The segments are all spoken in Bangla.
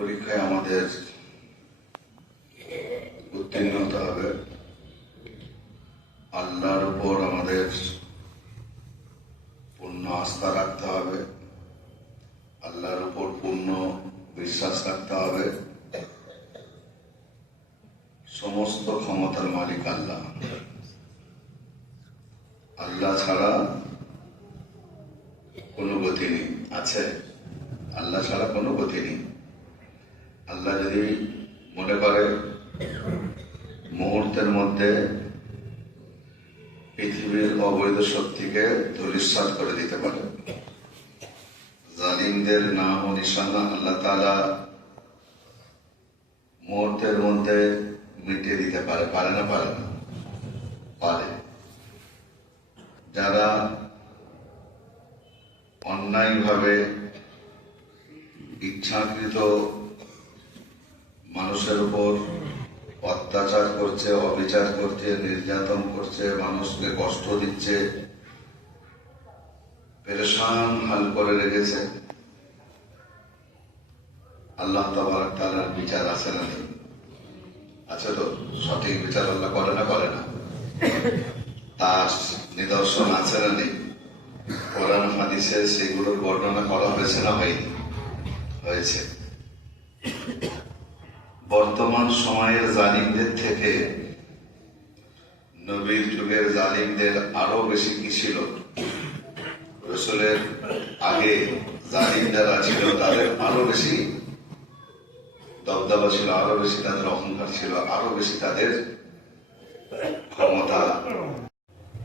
পরীক্ষায় আমাদের উত্তীর্ণ হতে হবে। আল্লাহর উপর আমাদের পূর্ণ আস্থা রাখতে হবে, আল্লাহর উপর পূর্ণ বিশ্বাস রাখতে হবে। সমস্ত ক্ষমতার মালিক আল্লাহ। আল্লাহ ছাড়া কোনো গতি নেই। আছে, আল্লাহ ছাড়া কোনো গতি নেই। আল্লাহ যদি মনে করে মুহূর্তের মধ্যে পৃথিবীর অবৈধ শক্তিকে ধূলিসাৎ করে দিতে পারে, জালিমদের নাম ও নিশানা আল্লাহ তাআলা মুহূর্তের মধ্যে মিটিয়ে দিতে পারে। পারে না? পারে না? পারে। যারা অন্যায়ভাবে ইচ্ছাকৃত মানুষের উপর অত্যাচার করছে, অবিচার করছে, নির্যাতন করছে, মানুষকে কষ্ট দিচ্ছে, পেরেশান হাল করে রেখেছে, আল্লাহ তাবারক তাআলার বিচার আছে না? নেই? আছে তো। সঠিক বিচার আল্লাহ করে না? করে না? তার নিদর্শন আছে না? নেই? কোরআন হাদিসে সেগুলোর বর্ণনা করা হয়েছে না? হয়নি? হয়েছে। বর্তমান সময়ের জালিমদের থেকে নবীর যুগের জালিমদের আরো বেশি কি ছিল? রাসূলের আগে জালিম যারা ছিল তাদের আরো বেশি দবদবা ছিল, আরো বেশি তাদের অহংকার ছিল, আরো বেশি তাদের ক্ষমতা।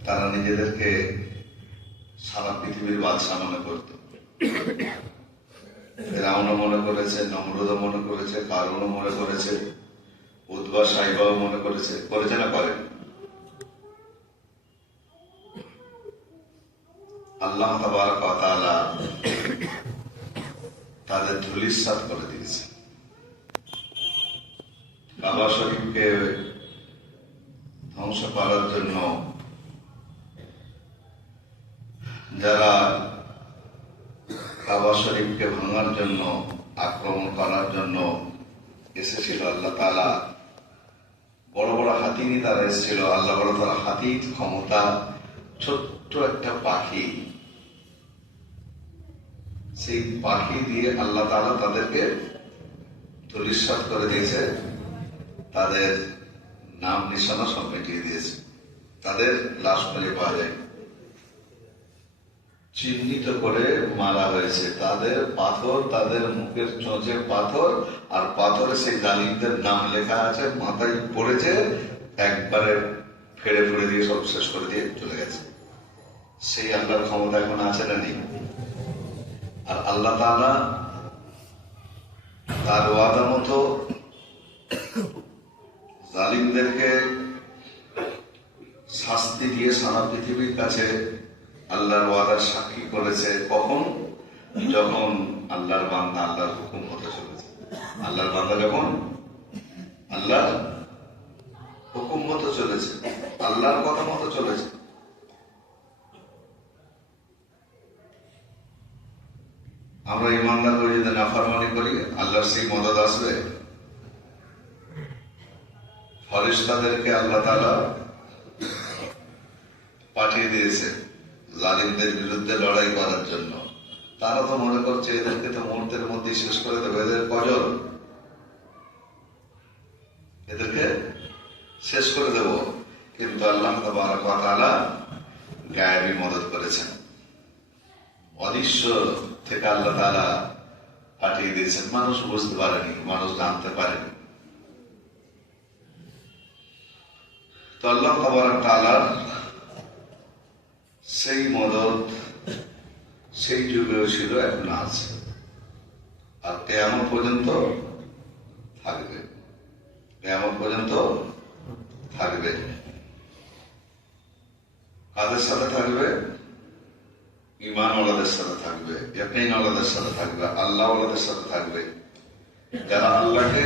তারা নিজেদেরকে সারা পৃথিবীর বাদশা মনে করত। ফেরাউনও মনে করেছে, নমরুদও মনে করেছে, কারুনও মনে করেছে, উতবা সাইবাও মনে করেছে। করেছে না? করে। আল্লাহ তাবারক ওয়া তাআলা তাদের ধূলিসাৎ করে দিয়েছে। কাবা শরীফকে ধ্বংস করার জন্য যারা কাবা শরীফকে ভাঙার জন্য, আক্রমণ করার জন্য এসেছিল, আল্লাহ তাআলা বড় বড় হাতি নিয়ে তারা এসেছিল। আল্লাহ বড় তারা হাতির ক্ষমতা, ছোট্ট একটা পাখি, সেই পাখি দিয়ে আল্লাহ তাআলা তাদেরকে ধূলিসাৎ করে দিয়েছে। তাদের নাম নিশানা সব মিটিয়ে দিয়েছে। তাদের লাশ খুঁজে পাওয়া যায়, চিহ্নিত করে মারা হয়েছে। তাদের পাথর, তাদের মুখের চোঁচে পাথর, আর পাথরে সেই জালিমদের নাম লেখা আছে, মাথায় পড়েছে, একবারে ফেড়ে ফেড়ে দিয়ে সব শেষ করে দিয়ে চলে গেছে। সেই আল্লাহর ক্ষমতা এখন আছে না? নেই? আর আল্লাহ তাআলা তার ওয়াদা মতো জালিমদেরকে শাস্তি দিয়ে সারা পৃথিবীর কাছে আল্লাহর ওয়াদার সাক্ষী করেছে। কখন? যখন আল্লাহর বান্দা আল্লাহর হুকুম মতো চলেছে। আল্লাহর বান্দা যখন আল্লাহর হুকুম মতো চলেছে, আল্লাহর কথা মতো চলেছে। আমরা ইমানদার করে যদি নাফরমানি করি, আল্লাহর সেই মদদ আসবে? ফেরেশতাদেরকে আল্লাহ তাআলা পাঠিয়ে দিয়েছে জালিমদের বিরুদ্ধে লড়াই করার জন্য। তারা তো মনে করছে এদেরকে তো মুহূর্তের মধ্যে শেষ করে দেবে, এদের কজন, এদেরকে শেষ করে দেব। কিন্তু আল্লাহ তাবারক ওয়া তাআলা গায়েবী মদদ করেছেন। অদৃশ্য থেকে আল্লাহ তাআলা পাঠিয়ে দিয়েছেন। মানুষ বুঝতে পারেনি, মানুষ জানতে পারেনি। তো আল্লাহ তাবারক তাআলার সেই মদদ সেই যুগেও ছিল, এখন আছে, আর কিয়ামত পর্যন্ত থাকবে। কিয়ামত পর্যন্ত থাকবে। কাদের সাথে থাকবে? ঈমানওয়ালাদের সাথে থাকবে, ইয়াকিনওয়ালাদের সাথে থাকবে, আল্লাহওয়ালাদের সাথে থাকবে। যারা আল্লাহকে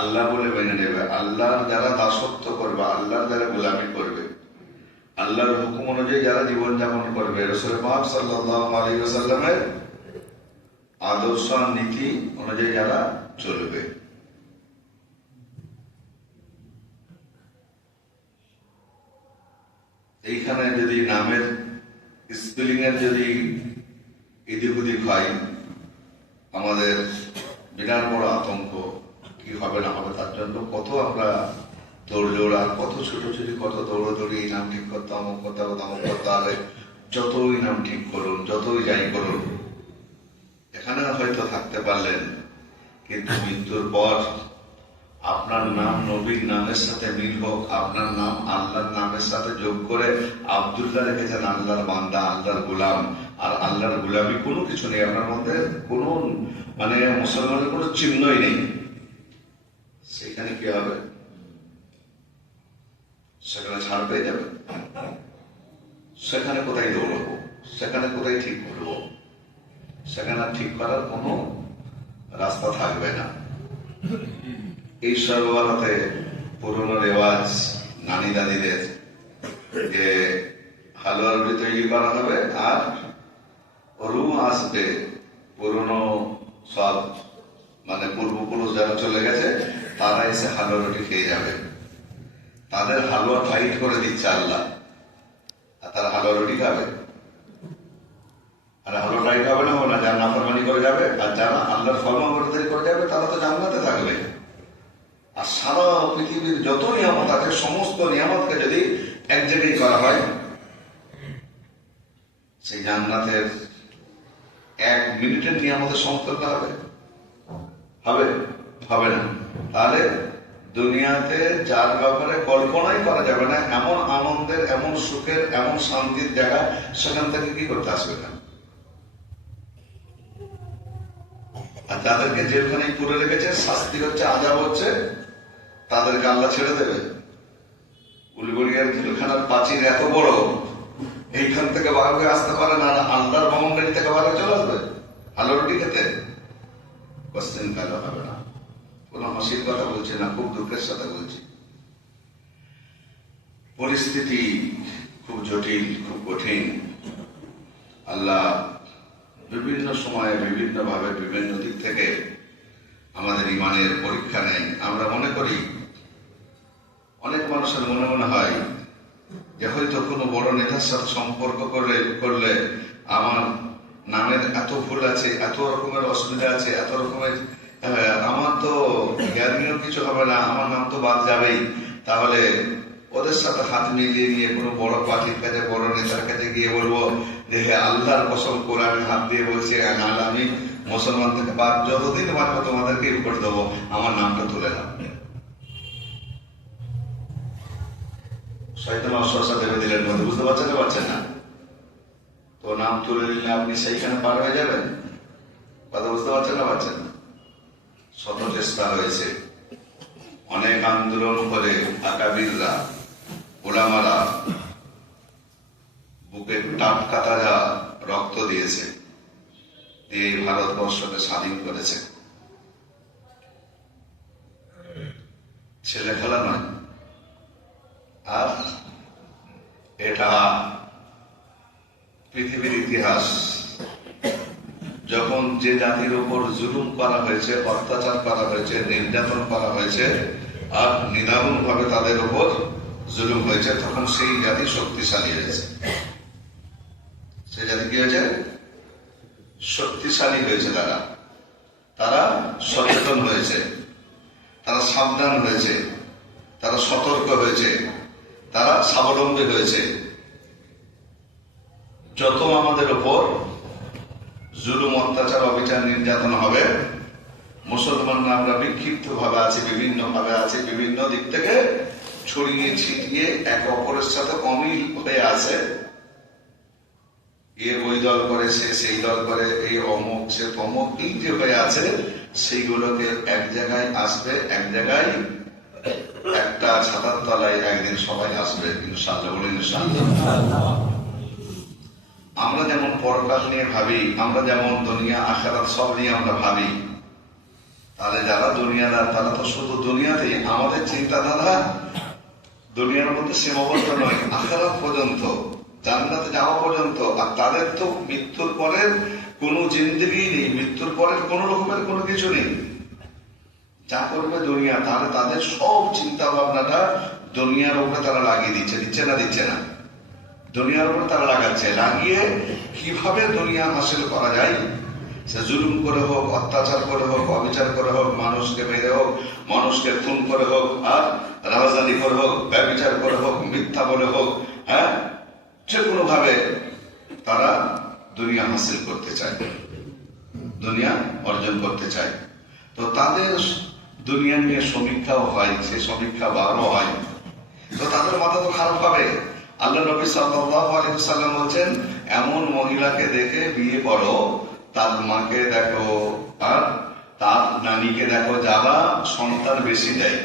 আল্লাহ বলে মেনে নেবে, আল্লাহর যারা দাসত্ব করবে, আল্লাহর যারা গোলামি করবে, আল্লাহর হুকুম অনুযায়ী যারা জীবনযাপন করবে, রাসূল পাক সাল্লাল্লাহু আলাইহি ওয়াসাল্লামের আদর্শ আর নীতি অনুযায়ী যারা চলবে। এইখানে যদি নামের স্পেলিং এর যদি এদিক ওদিক হয়, আমাদের বিরাট বড় আতঙ্ক, কি হবে না হবে। তার জন্য কত আমরা দৌড় আর কত ছুটোছুটি, কত দৌড়াদৌড়ি, এই নাম ঠিক করতে অমুক করতে হবে তমুক করতে হবে। যতই নাম ঠিক করুন, যতই যাই করুন, এখানে হয়তো থাকতে পারলেন, কিন্তু মৃত্যুর পর আপনার নাম নবীর নামের সাথে মিল হোক, আপনার নাম আল্লাহর নামের সাথে যোগ করে আব্দুল্লাহ রেখেছেন, আল্লাহর বান্দা, আল্লাহর গোলাম। আর আল্লাহর গোলামি কোনো কিছু নেই আপনার মধ্যে, কোনো মানে মুসলমানের কোনো চিহ্নই নেই। সেখানে কি হবে? সেখানে ছাড় পেয়ে যাবে। সেখানে কোথায় দৌড়বো, সেখানে কোথায় ঠিক করবো, সেখানে ঠিক করার কোনো রাস্তা থাকবে না। এই সর্বভারতে পুরনো রেওয়াজ, নানি দাদিদের যে হালুয়া রুটি তৈরি করা হবে আর রু আসবে, পুরনো সব মানে পূর্বপুরুষ যারা চলে গেছে তারা এসে হালুয়া রুটি খেয়ে যাবে। তাদের হালুয়া টাইট করে দিচ্ছে আল্লাহ, আর তারা হালুয়া রুটি খাবে। আর হালুয়া টাইট হবে না, যারা নাফরমানি করে যাবে আর যারা আল্লাহর ফরমাবরদারি করে যাবে তারা তো জান্নাতে থাকবে। আর সারা পৃথিবীর যত নিয়ামত আছে সমস্ত নিয়ামতকে যদি এক জায়গায় করা হয়, সেই জান্নাতের 1 মিনিটের নিয়ামতের সম্পর্ক হবে? হবে? হবে না। তাহলে দুনিয়াতে যার ব্যাপারে কল্পনাই করা যাবে না, এমন আনন্দের, এমন সুখের, এমন শান্তির জায়গা, সেখান থেকে কি করতে আসবে না? আর যাদেরকে জেলখানায় পুরে রেখেছে, শাস্তি হচ্ছে, আযাব হচ্ছে, তাদেরকে আল্লাহ ছেড়ে দেবে? উলুবেড়িয়ার জেলখানার প্রাচীর এত বড়, এইখান থেকে বার হয়ে আসতে পারে না, আল্লাহর বাউন্ডারি থেকে বার হয়ে চলে আসবে হালুয়া রুটি খেতে? কোশ্চেন কালো হবে না। কোন হাসির কথা বলছি না, খুব দুঃখের সাথে বলছি। পরিস্থিতি খুব জটিল, খুব কঠিন। আল্লাহ বিভিন্ন সময়ে বিভিন্ন ভাবে বিভিন্ন দিক থেকে আমাদের ইমানের পরীক্ষা নেই। আমরা মনে করি, অনেক মানুষের মনে হয় যে হয়তো কোনো বড় নেতার সাথে সম্পর্ক করলে আমার নামের এত ভুল আছে, এত রকমের অসুবিধা আছে, এত রকমের, আমার তো জ্ঞানীয় কিছু হবে না, আমার নাম তো বাদ যাবেই। তাহলে ওদের সাথে হাত মিলিয়ে নিয়ে কোনো বড় পার্টির কাছে, বড় নেতার কাছে গিয়ে বলবো যে হে আল্লাহর কসম করে আমি হাত দিয়ে বলছি, নাহলে আমি মুসলমান থেকে বাদ, যতদিন বাঁচবো তোমাদেরকে করে দেবো, আমার নামটা তুলে নাও। শয়তান অস্বস্তা দেবে দিলেন মধ্যে, বুঝতে পারছেন না? তো নাম তুলে নিলে আপনি সেইখানে পার হয়ে যাবেন। কথা বুঝতে পারছেন না? শত চেষ্টা হয়েছে, অনেক আন্দোলন করে আকাবিররা, ওলামারা বুকে টাটকা তাজা রক্ত দিয়েছে, দিয়ে এই ভারতবর্ষকে স্বাধীন করেছে। ছেলে খেলা নয়। আর এটা পৃথিবীর ইতিহাস। যখন যে জাতির উপর জুলুম করা হয়েছে, অত্যাচার করা হয়েছে, নির্যাতন করা হয়েছে, আর নিদারুণ ভাবে তাদের উপর জুলুম হয়েছে, তখন সেই জাতি শক্তিশালী হয়েছে। সেই জাতি কি হয়েছে? শক্তিশালী হয়েছে। তারা সচেতন হয়েছে, তারা সাবধান হয়েছে, তারা সতর্ক হয়েছে, তারা স্বাবলম্বী হয়েছে। যত আমাদের উপর জুলুম, অত্যাচার, অবিচার, নির্যাতন হবে, মুসলমানরা আমরা বিক্ষিপ্ত ভাবে আছি, বিভিন্ন ভাবে আছি, বিভিন্ন দিক থেকে ছড়িয়ে ছিটিয়ে এক অপরের সাথে অমিল হয়ে আছে। এ ওই দল করে, সে সেই দল করে, এই অমুক সে তমুক, এই যে হয়ে আছে, সেইগুলোকে এক জায়গায় আসবে, এক জায়গায় একটা ছাতার তলায় একদিন সবাই আসবে ইনশাআল্লাহ। বলেন ইনশাআল্লাহ। আমরা যেমন পরকাল নিয়ে ভাবি, আমরা যেমন দুনিয়া আখিরাত সব নিয়ে আমরা ভাবি, তাহলে যারা দুনিয়াদার তারা তো শুধু দুনিয়াতেই, আমাদের চিন্তাধারা দুনিয়ার মধ্যে সীমাবদ্ধ নয়, আখিরাত পর্যন্ত। জান্নাতে যাওয়া পর্যন্ত। আর তাদের তো মৃত্যুর পরের কোনো জিন্দগি নেই, মৃত্যুর পরের কোন রকমের কোনো কিছু নেই। যা করবে দুনিয়া, তাহলে তাদের সব চিন্তা ভাবনাটা দুনিয়ার উপরে তারা লাগিয়ে দিচ্ছে, দিচ্ছে না দুনিয়ার উপরে তারা লাগাচ্ছে, লাগিয়ে কিভাবে দুনিয়া হাসিল করা যায়, সে জুলুম করে হোক, অত্যাচার করে হোক, অবিচার করে হোক, মানুষকে মেরে হোক, মানুষকে খুন করে হোক, আর রাজধানী করে হোক, ব্যভিচার করে হোক, মিথ্যা বলে হোক, হ্যাঁ, যে কোনো ভাবে তারা দুনিয়া হাসিল করতে চায়, দুনিয়া অর্জন করতে চায়। তো তাদের দুনিয়া নিয়ে সমীক্ষাও হয়, সেই সমীক্ষা বারও হয়। তো তাদের মাথা তো খারাপ হবে। আল্লাহ নবী সাল্লাল্লাহু আলাইহি ওয়াসাল্লাম বলছেন, এমন মহিলাকে দেখে বিয়ে করো, তার মাকে দেখো আর তার নানিকে দেখো, যারা সন্তান বেশি দেয়।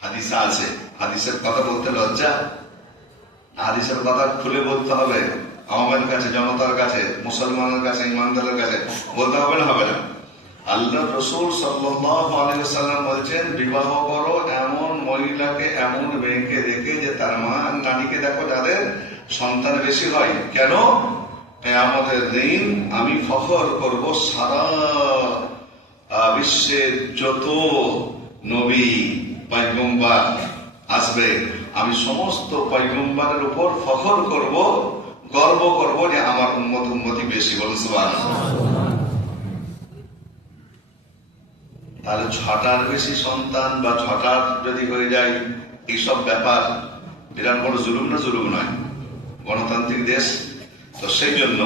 হাদিসে আছে, হাদিসের কথা বলতে লজ্জা, হাদিসের কথা খুলে বলতে হবে আওয়ামের কাছে, জনতার কাছে, মুসলমানের কাছে, ইমানদারের কাছে বলতে হবে না? হবে না। আল্লাহ রাসূল সাল্লাল্লাহু আলাইহি ওয়াসাল্লাম বলছেন, বিবাহ করো এমন মহিলাকে, এমন মেয়েকে দেখে যে তার মা আর নানিকে দেখো, যাদের সন্তান বেশি হয়। কেন? কিয়ামতের দিন আমি ফখর করব, সারা বিশ্বের যত নবী পয়গম্বর আসবে, আমি সমস্ত পয়গম্বরের উপর ফখর করব, গর্ব করব যে আমার উম্মতি বেশি। বলুন সুবহানাল্লাহ। তাহলে 6টার বেশি সন্তান বা 6টার যদি হয়ে যায়, এইসব ব্যাপার বিরাট বড় জুলুম না? জুলুম নয়, গণতান্ত্রিক দেশ। তো সেই জন্য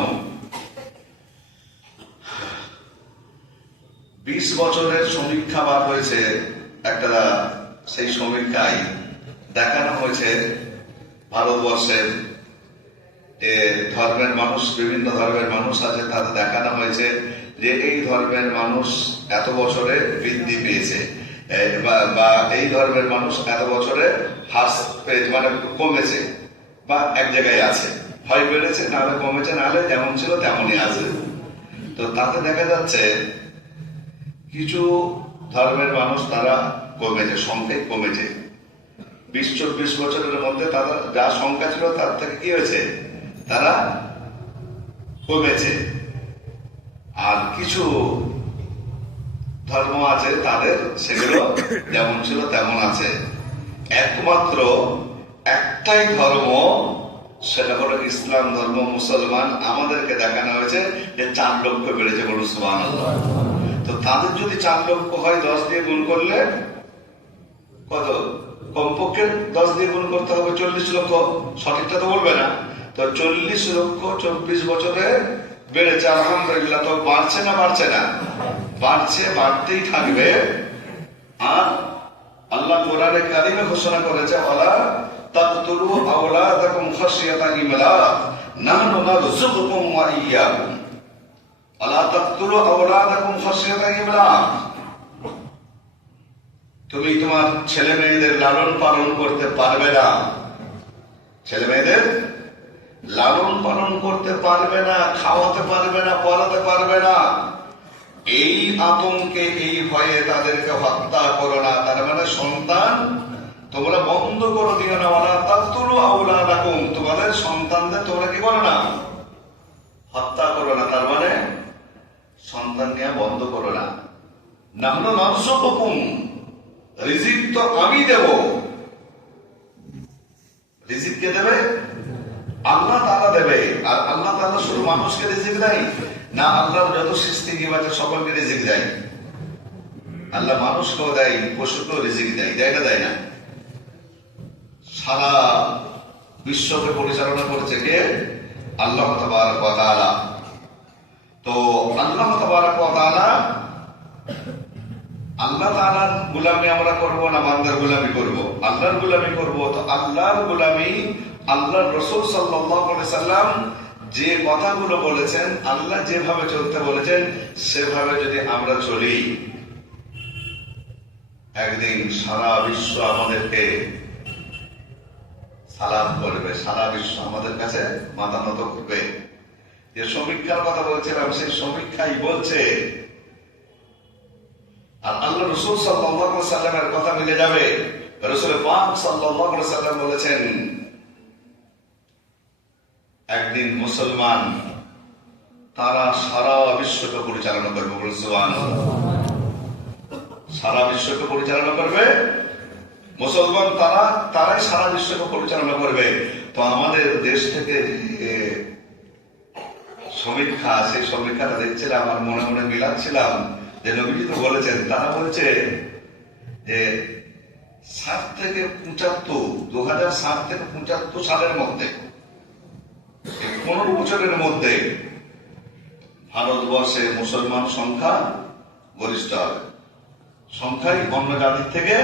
20 বছরের সমীক্ষা বার হয়েছে একটা, সেই সমীক্ষায় দেখানো হয়েছে ভারতবর্ষের ধর্মের মানুষ, বিভিন্ন ধর্মের মানুষ আছে, তাদের দেখানো হয়েছে যে এই ধর্মের মানুষ এত বছরে বৃদ্ধি পেয়েছে, বা এই ধর্মের মানুষ এত বছরে হ্রাস পেয়েছে, মানে কমেছে, বা এক জায়গায় আছে, হয় বেড়েছে, নাহলে কমেছে, নাহলে যেমন ছিল তেমনই আছে। তো তাতে দেখা যাচ্ছে কিছু ধর্মের মানুষ তারা কমেছে, সংখ্যায় কমেছে। 20-24 বছরের মধ্যে তাদের যা সংখ্যা ছিল তার থেকে কি হয়েছে, তারা কমেছে। আর কিছু ধর্ম আছে তাদের সেগুলো যেমন ছিল তেমন আছে। একমাত্র একটাই ধর্ম, সেটা হলো ইসলাম ধর্ম, মুসলমান। আমাদেরকে দেখানো হয়েছে যে 4 লক্ষ বেড়েছে। বলুন সুবহানাল্লাহ। তো তাদের যদি 4 লক্ষ হয়, 10 দিয়ে গুণ করলে কত? কমপক্ষে 10 দিয়ে গুণ করতে হবে 40 লক্ষ। সঠিকটা তো বলবে না। তো 40 লক্ষ 24 বছরে বেড়েছে, আলহামদুলিল্লাহ। তো বাড়ছে না? বাড়ছে না? বাড়ছে, বাড়তেই থাকবে। আর আল্লাহ কোরআনে কারিমে ঘোষণা করেছে, ওয়ালা তাকতুলু আওলাদাকুম খাশিয়াতা ইমলাক নাহনু নারযুকুকুম ওয়া ইয়্যাকুম। ওয়ালা তাকতুলু আওলাদাকুম খাশিয়াতা ইমলাক। তুমি তোমার ছেলে মেয়েদের লালন পালন করতে পারবে না, ছেলে মেয়েদের লালন পালন করতে পারবে না, খাওয়াতে পারবে না, পড়াতে পারবে না। এই আতঙ্কে, এই ভয়ে তাদেরকে হত্যা করো না। তার মানে সন্তান তোমরা বন্ধ করে দিও না। ওয়ালা তাকতুলু আওলাদাকুম, তোমাদের সন্তানদের তোমরা কি করো না? হত্যা করো না। তার মানে সন্তান নেওয়া বন্ধ করো না। নাহনু নারযুকুকুম, রিজিক তো আমি দেব। রিজিক কে দেবে? আল্লাহ তাআলা দেবে। আর আল্লাহ তাআলা শুধু মানুষকে রিজিক দেয় না, আল্লাহর যত সৃষ্টিজীব আছে সকলকে রিজিক দেয়। আল্লাহ মানুষকেও দেয়, পশুকেও রিজিক দেয়। দেয় না? দেয় না? সারা বিশ্বকে পরিচালনা করেছে কে? আল্লাহ তাবারক ওয়া তাআলা। তো আল্লাহ তাবারক ওয়া তাআলা, আল্লাহ তাআলার গোলামি আমরা করব না বান্দার গোলামি করব? আল্লাহর গোলামি করব। তো আল্লাহর গোলামি, আল্লাহর রাসূল সাল্লাল্লাহু আলাইহি সাল্লাম যে কথাগুলো বলেছেন, আল্লাহ যেভাবে চলতে বলেছেন, সেভাবে যদি আমরা চলি, একদিন সারা বিশ্ব আমাদেরকে সালাম করবে, সারা বিশ্ব আমাদের কাছে মাথা নত করবে। যে সমীক্ষার কথা বলছিলাম, সেই সমীক্ষাই বলছে, আর আল্লাহ রাসূল সাল্লাল্লাহু আলাইহি সাল্লামের কথা মিলে যাবে। রাসূল পাক সাল্লাল্লাহু আলাইহি সাল্লাম বলেছেন, একদিন মুসলমান তারা সারা বিশ্বকে পরিচালনা করবে, বলুন সুবহানাল্লাহ। সারা বিশ্বকে পরিচালনা করবে মুসলমান, তারাই সারা বিশ্বকে পরিচালনা করবে। তো আমাদের দেশ থেকে সমীক্ষা, সেই সমীক্ষাটা দেখছিলাম আর মনে মনে মিলাচ্ছিলাম যে নবীজি তো বলেছেন, তারা বলছে যে 60 থেকে 75, 2060 থেকে 75 সালের মধ্যে, 15 বছরের মধ্যে ভারতবর্ষে মুসলমান সংখ্যা গরিষ্ঠ হবে, সংখ্যাই অন্য জাতির থেকে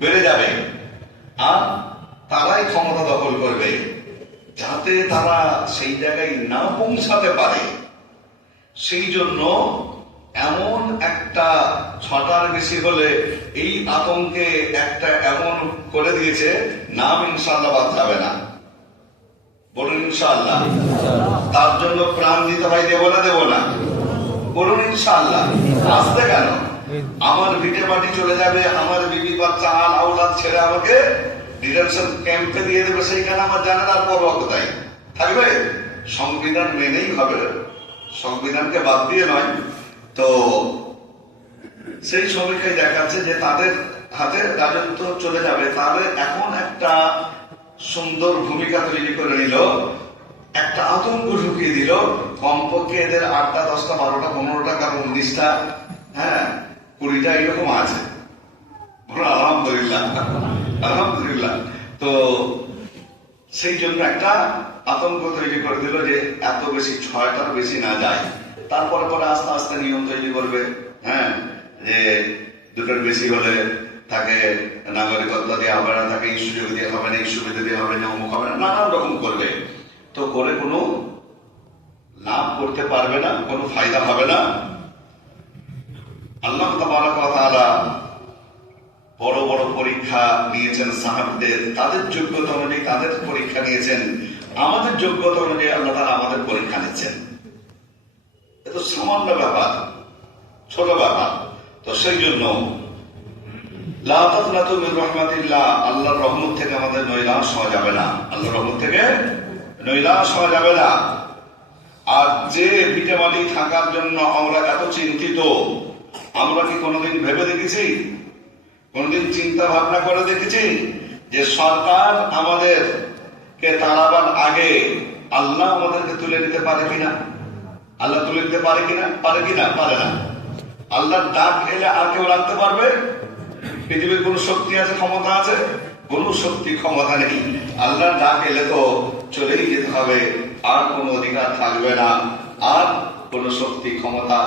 বেড়ে যাবে, আর তারাই ক্ষমতা দখল করবে। যাতে তারা সেই জায়গায় না পৌঁছাতে পারে, সেই জন্য এমন একটা 6টার বেশি হলে এই আতঙ্কে একটা এমন করে দিয়েছে, নাম ইনশাআল্লাহ বাদ যাবে না, বলুন ইনশাআল্লাহ। তার জন্য প্রাণ দিতে হয়, দেব না দেব না, বলুন ইনশাআল্লাহ। আসতে কেন? আমার ভিটে মাটি চলে যাবে, আমার বিবি বাচ্চা আল আওলাদ ছেড়ে আমাকে ডিটেনশন ক্যাম্পে দিয়ে দেবে, সেইখানে আমার জানার আর পরোয়া কোথায় থাকবে? সংবিধান মেনেই হবে, সংবিধানকে বাদ দিয়ে নয়। তো সেই সমীক্ষায় দেখাচ্ছে যে তাদের হাতে রাজত্ব চলে যাবে। তাহলে এখন একটা সুন্দর ভূমিকা তৈরি করে নিল, একটা আতঙ্ক ঢুকিয়ে দিল। কমপক্ষে এদের 8টা 10টা 12টা 15টা কারণ 19টা, হ্যাঁ 20টা এরকম আছে। আলহামদুলিল্লাহ, আলহামদুলিল্লাহ। তো সেই জন্য একটা আতঙ্ক তৈরি করে দিল যে এত বেশি, 6টার বেশি না যায়। তারপরে পরে আস্তে আস্তে নিয়ম তৈরি করবে, হ্যাঁ যে 2টার বেশি হলে তাকে নাগরিকত্ব দেওয়া হবে না, তাকে এই সুযোগ দেওয়া হবে না, এই সুবিধা দেওয়া হবে না, অমুক হবে না, নানান রকম করবে। তো করে কোনো লাভ করতে পারবে না, কোনো ফায়দা হবে না। আল্লাহ তাবারক ওয়া তাআলা বড় বড় পরীক্ষা নিয়েছেন সাহাবীদের, তাদের যোগ্যতা অনুযায়ী তাদের পরীক্ষা নিয়েছেন। আমাদের যোগ্যতা অনুযায়ী আল্লাহ তাআলা আমাদের পরীক্ষা নিচ্ছেন। এত সামান্য ব্যাপার, ছোট ব্যাপার। তো সেই জন্য লা তাকনাতু মির রাহমাতিল্লাহ, আল্লাহর রহমত থেকে আমাদের নৈরাশ হওয়া যাবে না, আল্লাহর রহমত থেকে নৈরাশ হওয়া যাবে না। আর যে ভিটে মাটি থাকার জন্য আমরা এত চিন্তিত, আমরা কি কোনোদিন ভেবে দেখেছি, কোনদিন চিন্তা ভাবনা করে দেখেছি যে সরকার আমাদেরকে তাড়াবার আগে আল্লাহ আমাদেরকে তুলে নিতে পারে কিনা? আল্লাহ তুলে নিতে পারে কিনা? পারে কিনা? পারে না। আল্লাহর ডাক এলে আর কেউ রাখতে পারবে? পৃথিবীর কোন শক্তি আছে, ক্ষমতা আছে? কোন শক্তি ক্ষমতা নেই। আল্লাহর ডাক এলে তো চলেই যেতে হবে, আর কোন অধিকার থাকবে না, আর কোন শক্তি ক্ষমতা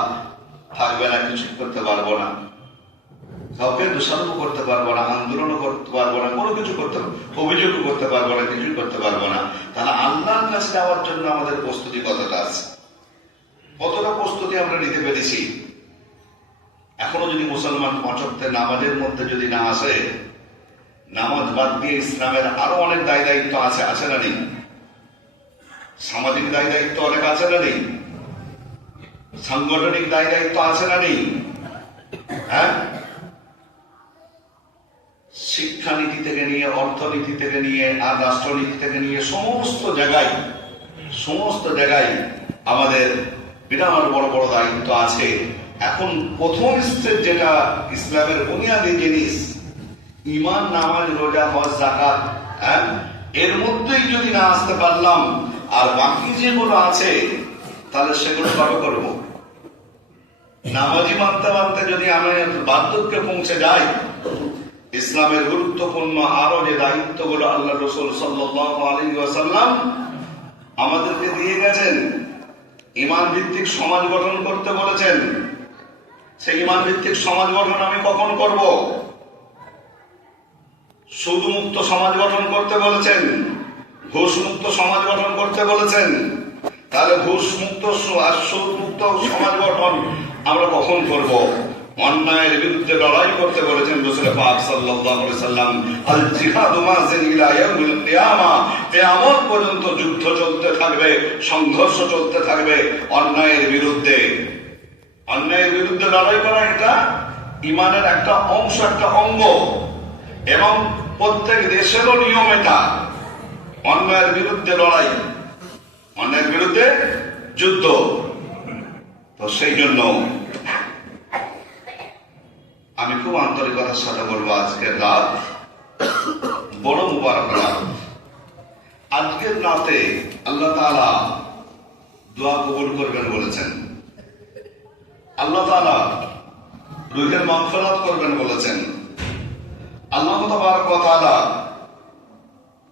থাকবে না, কিছু করতে পারবো না, কাউকে দোষারোপ করতে পারবো না, আন্দোলনও করতে পারবো না, কোনো কিছু করতে, অভিযোগও করতে পারবো না, কিছুই করতে পারবো না। তাহলে আল্লাহর কাছে যাওয়ার জন্য আমাদের প্রস্তুতি কতটা আছে, কতটা প্রস্তুতি আমরা নিতে পেরেছি? এখনো যদি মুসলমান 5 ওয়াক্তের নামাজের মধ্যে যদি না আসে, নামাজ বাদ দিয়ে ইসলামের আরো অনেক দায় দায়িত্ব আছে, আছে না নেই? সামাজিক দায় দায়িত্ব অনেক আছে না নেই? সাংগঠনিক দায় দায়িত্ব আছে না নেই? হ্যাঁ, শিক্ষানীতি থেকে নিয়ে, অর্থনীতি থেকে নিয়ে, আর রাষ্ট্রনীতি থেকে নিয়ে সমস্ত জায়গায় আমাদের বিরাট বড় বড় দায়িত্ব আছে। এখন প্রথম স্টেজ যেটা ইসলামের বুনিয়াদী জিনিস, ঈমান, নামাজ, রোজা, হজ, যাকাত, হ্যাঁ এর মধ্যেই যদি না আসতে পারলাম, আর বাকি যেগুলো আছে তাহলে সেগুলো কবে করবো? নামাজি মানতে মানতে যদি আমি বার্ধক্যে পৌঁছে যাই, ইসলামের গুরুত্বপূর্ণ আরো যে দায়িত্বগুলো আল্লাহ রাসূল সাল্লাল্লাহু আলাইহি ওয়াসাল্লাম আমাদেরকে দিয়ে গেছেন, ঈমান ভিত্তিক সমাজ গঠন করতে বলেছেন। সেই ঈমান ভিত্তিক সমাজ গঠন আমি কখন করব? সুদমুক্ত সমাজ গঠন করতে বলেছেন, ঘুষ মুক্ত সমাজ গঠন করতে বলেছেন। তাহলে ঘুষ মুক্ত আর সুদ মুক্ত সমাজ গঠন আমরা কখন করব? অন্যায়ের বিরুদ্ধে লড়াই করতে বলেছেন রাসূল পাক সাল্লাল্লাহু আলাইহি ওয়াসাল্লাম। আল জিহাদু মাযিন ইলা ইয়াউমিল কিয়ামা, কিয়ামত পর্যন্ত যুদ্ধ চলতে থাকবে, সংঘর্ষ চলতে থাকবে অন্যায়ের বিরুদ্ধে। অন্যায়ের বিরুদ্ধে লড়াই করা এটা ঈমানের একটা অংশ, একটা অঙ্গ, এবং প্রত্যেক দেশেরও নিয়ম এটা, অন্যায়ের বিরুদ্ধে লড়াই। অন্যায়ের বিরুদ্ধে যুদ্ধ। তো সেই জন্য আমি খুব আন্তরিকতার সাথে বলবো, আজকের রাত বড় মুবারক রাত। আজকের রাতে আল্লাহ তাআলা দোয়া কবুল করবেন বলেছেন, আল্লাহ তাআলা রূহের মাগফিরাত করবেন বলেছেন, আল্লাহ তাবারক ওয়া তাআলা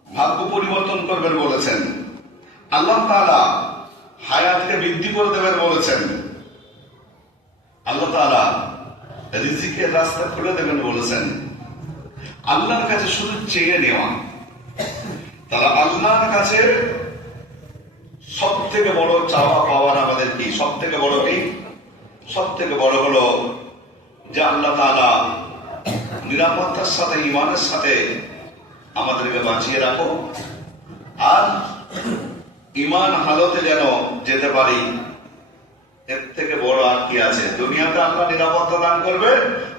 ভাগ্য পরিবর্তন করবেন বলেছেন, আল্লাহ তাআলা হায়াতকে বৃদ্ধি করে দেবেন বলেছেন, আল্লাহ তাআলা রিজিকের রাস্তা খুলে দেবেন বলেছেন। আল্লাহর কাছে শুধু চেয়ে নেওয়া। তাহলে আল্লাহর কাছে সব থেকে বড় চাওয়া পাওয়ার আমাদের কি? সব থেকে বড় কি? সব থেকে বড় হলো যে আল্লাহ তাআলা নিরাপত্তার সাথে, ঈমানের সাথে আমাদেরকে বাঁচিয়ে রাখো, আর ঈমান হালতে যেন যেতে পারি। এর থেকে বড় আর কি আছে? দুনিয়াতে আল্লাহ নিরাপত্তা দান করবে,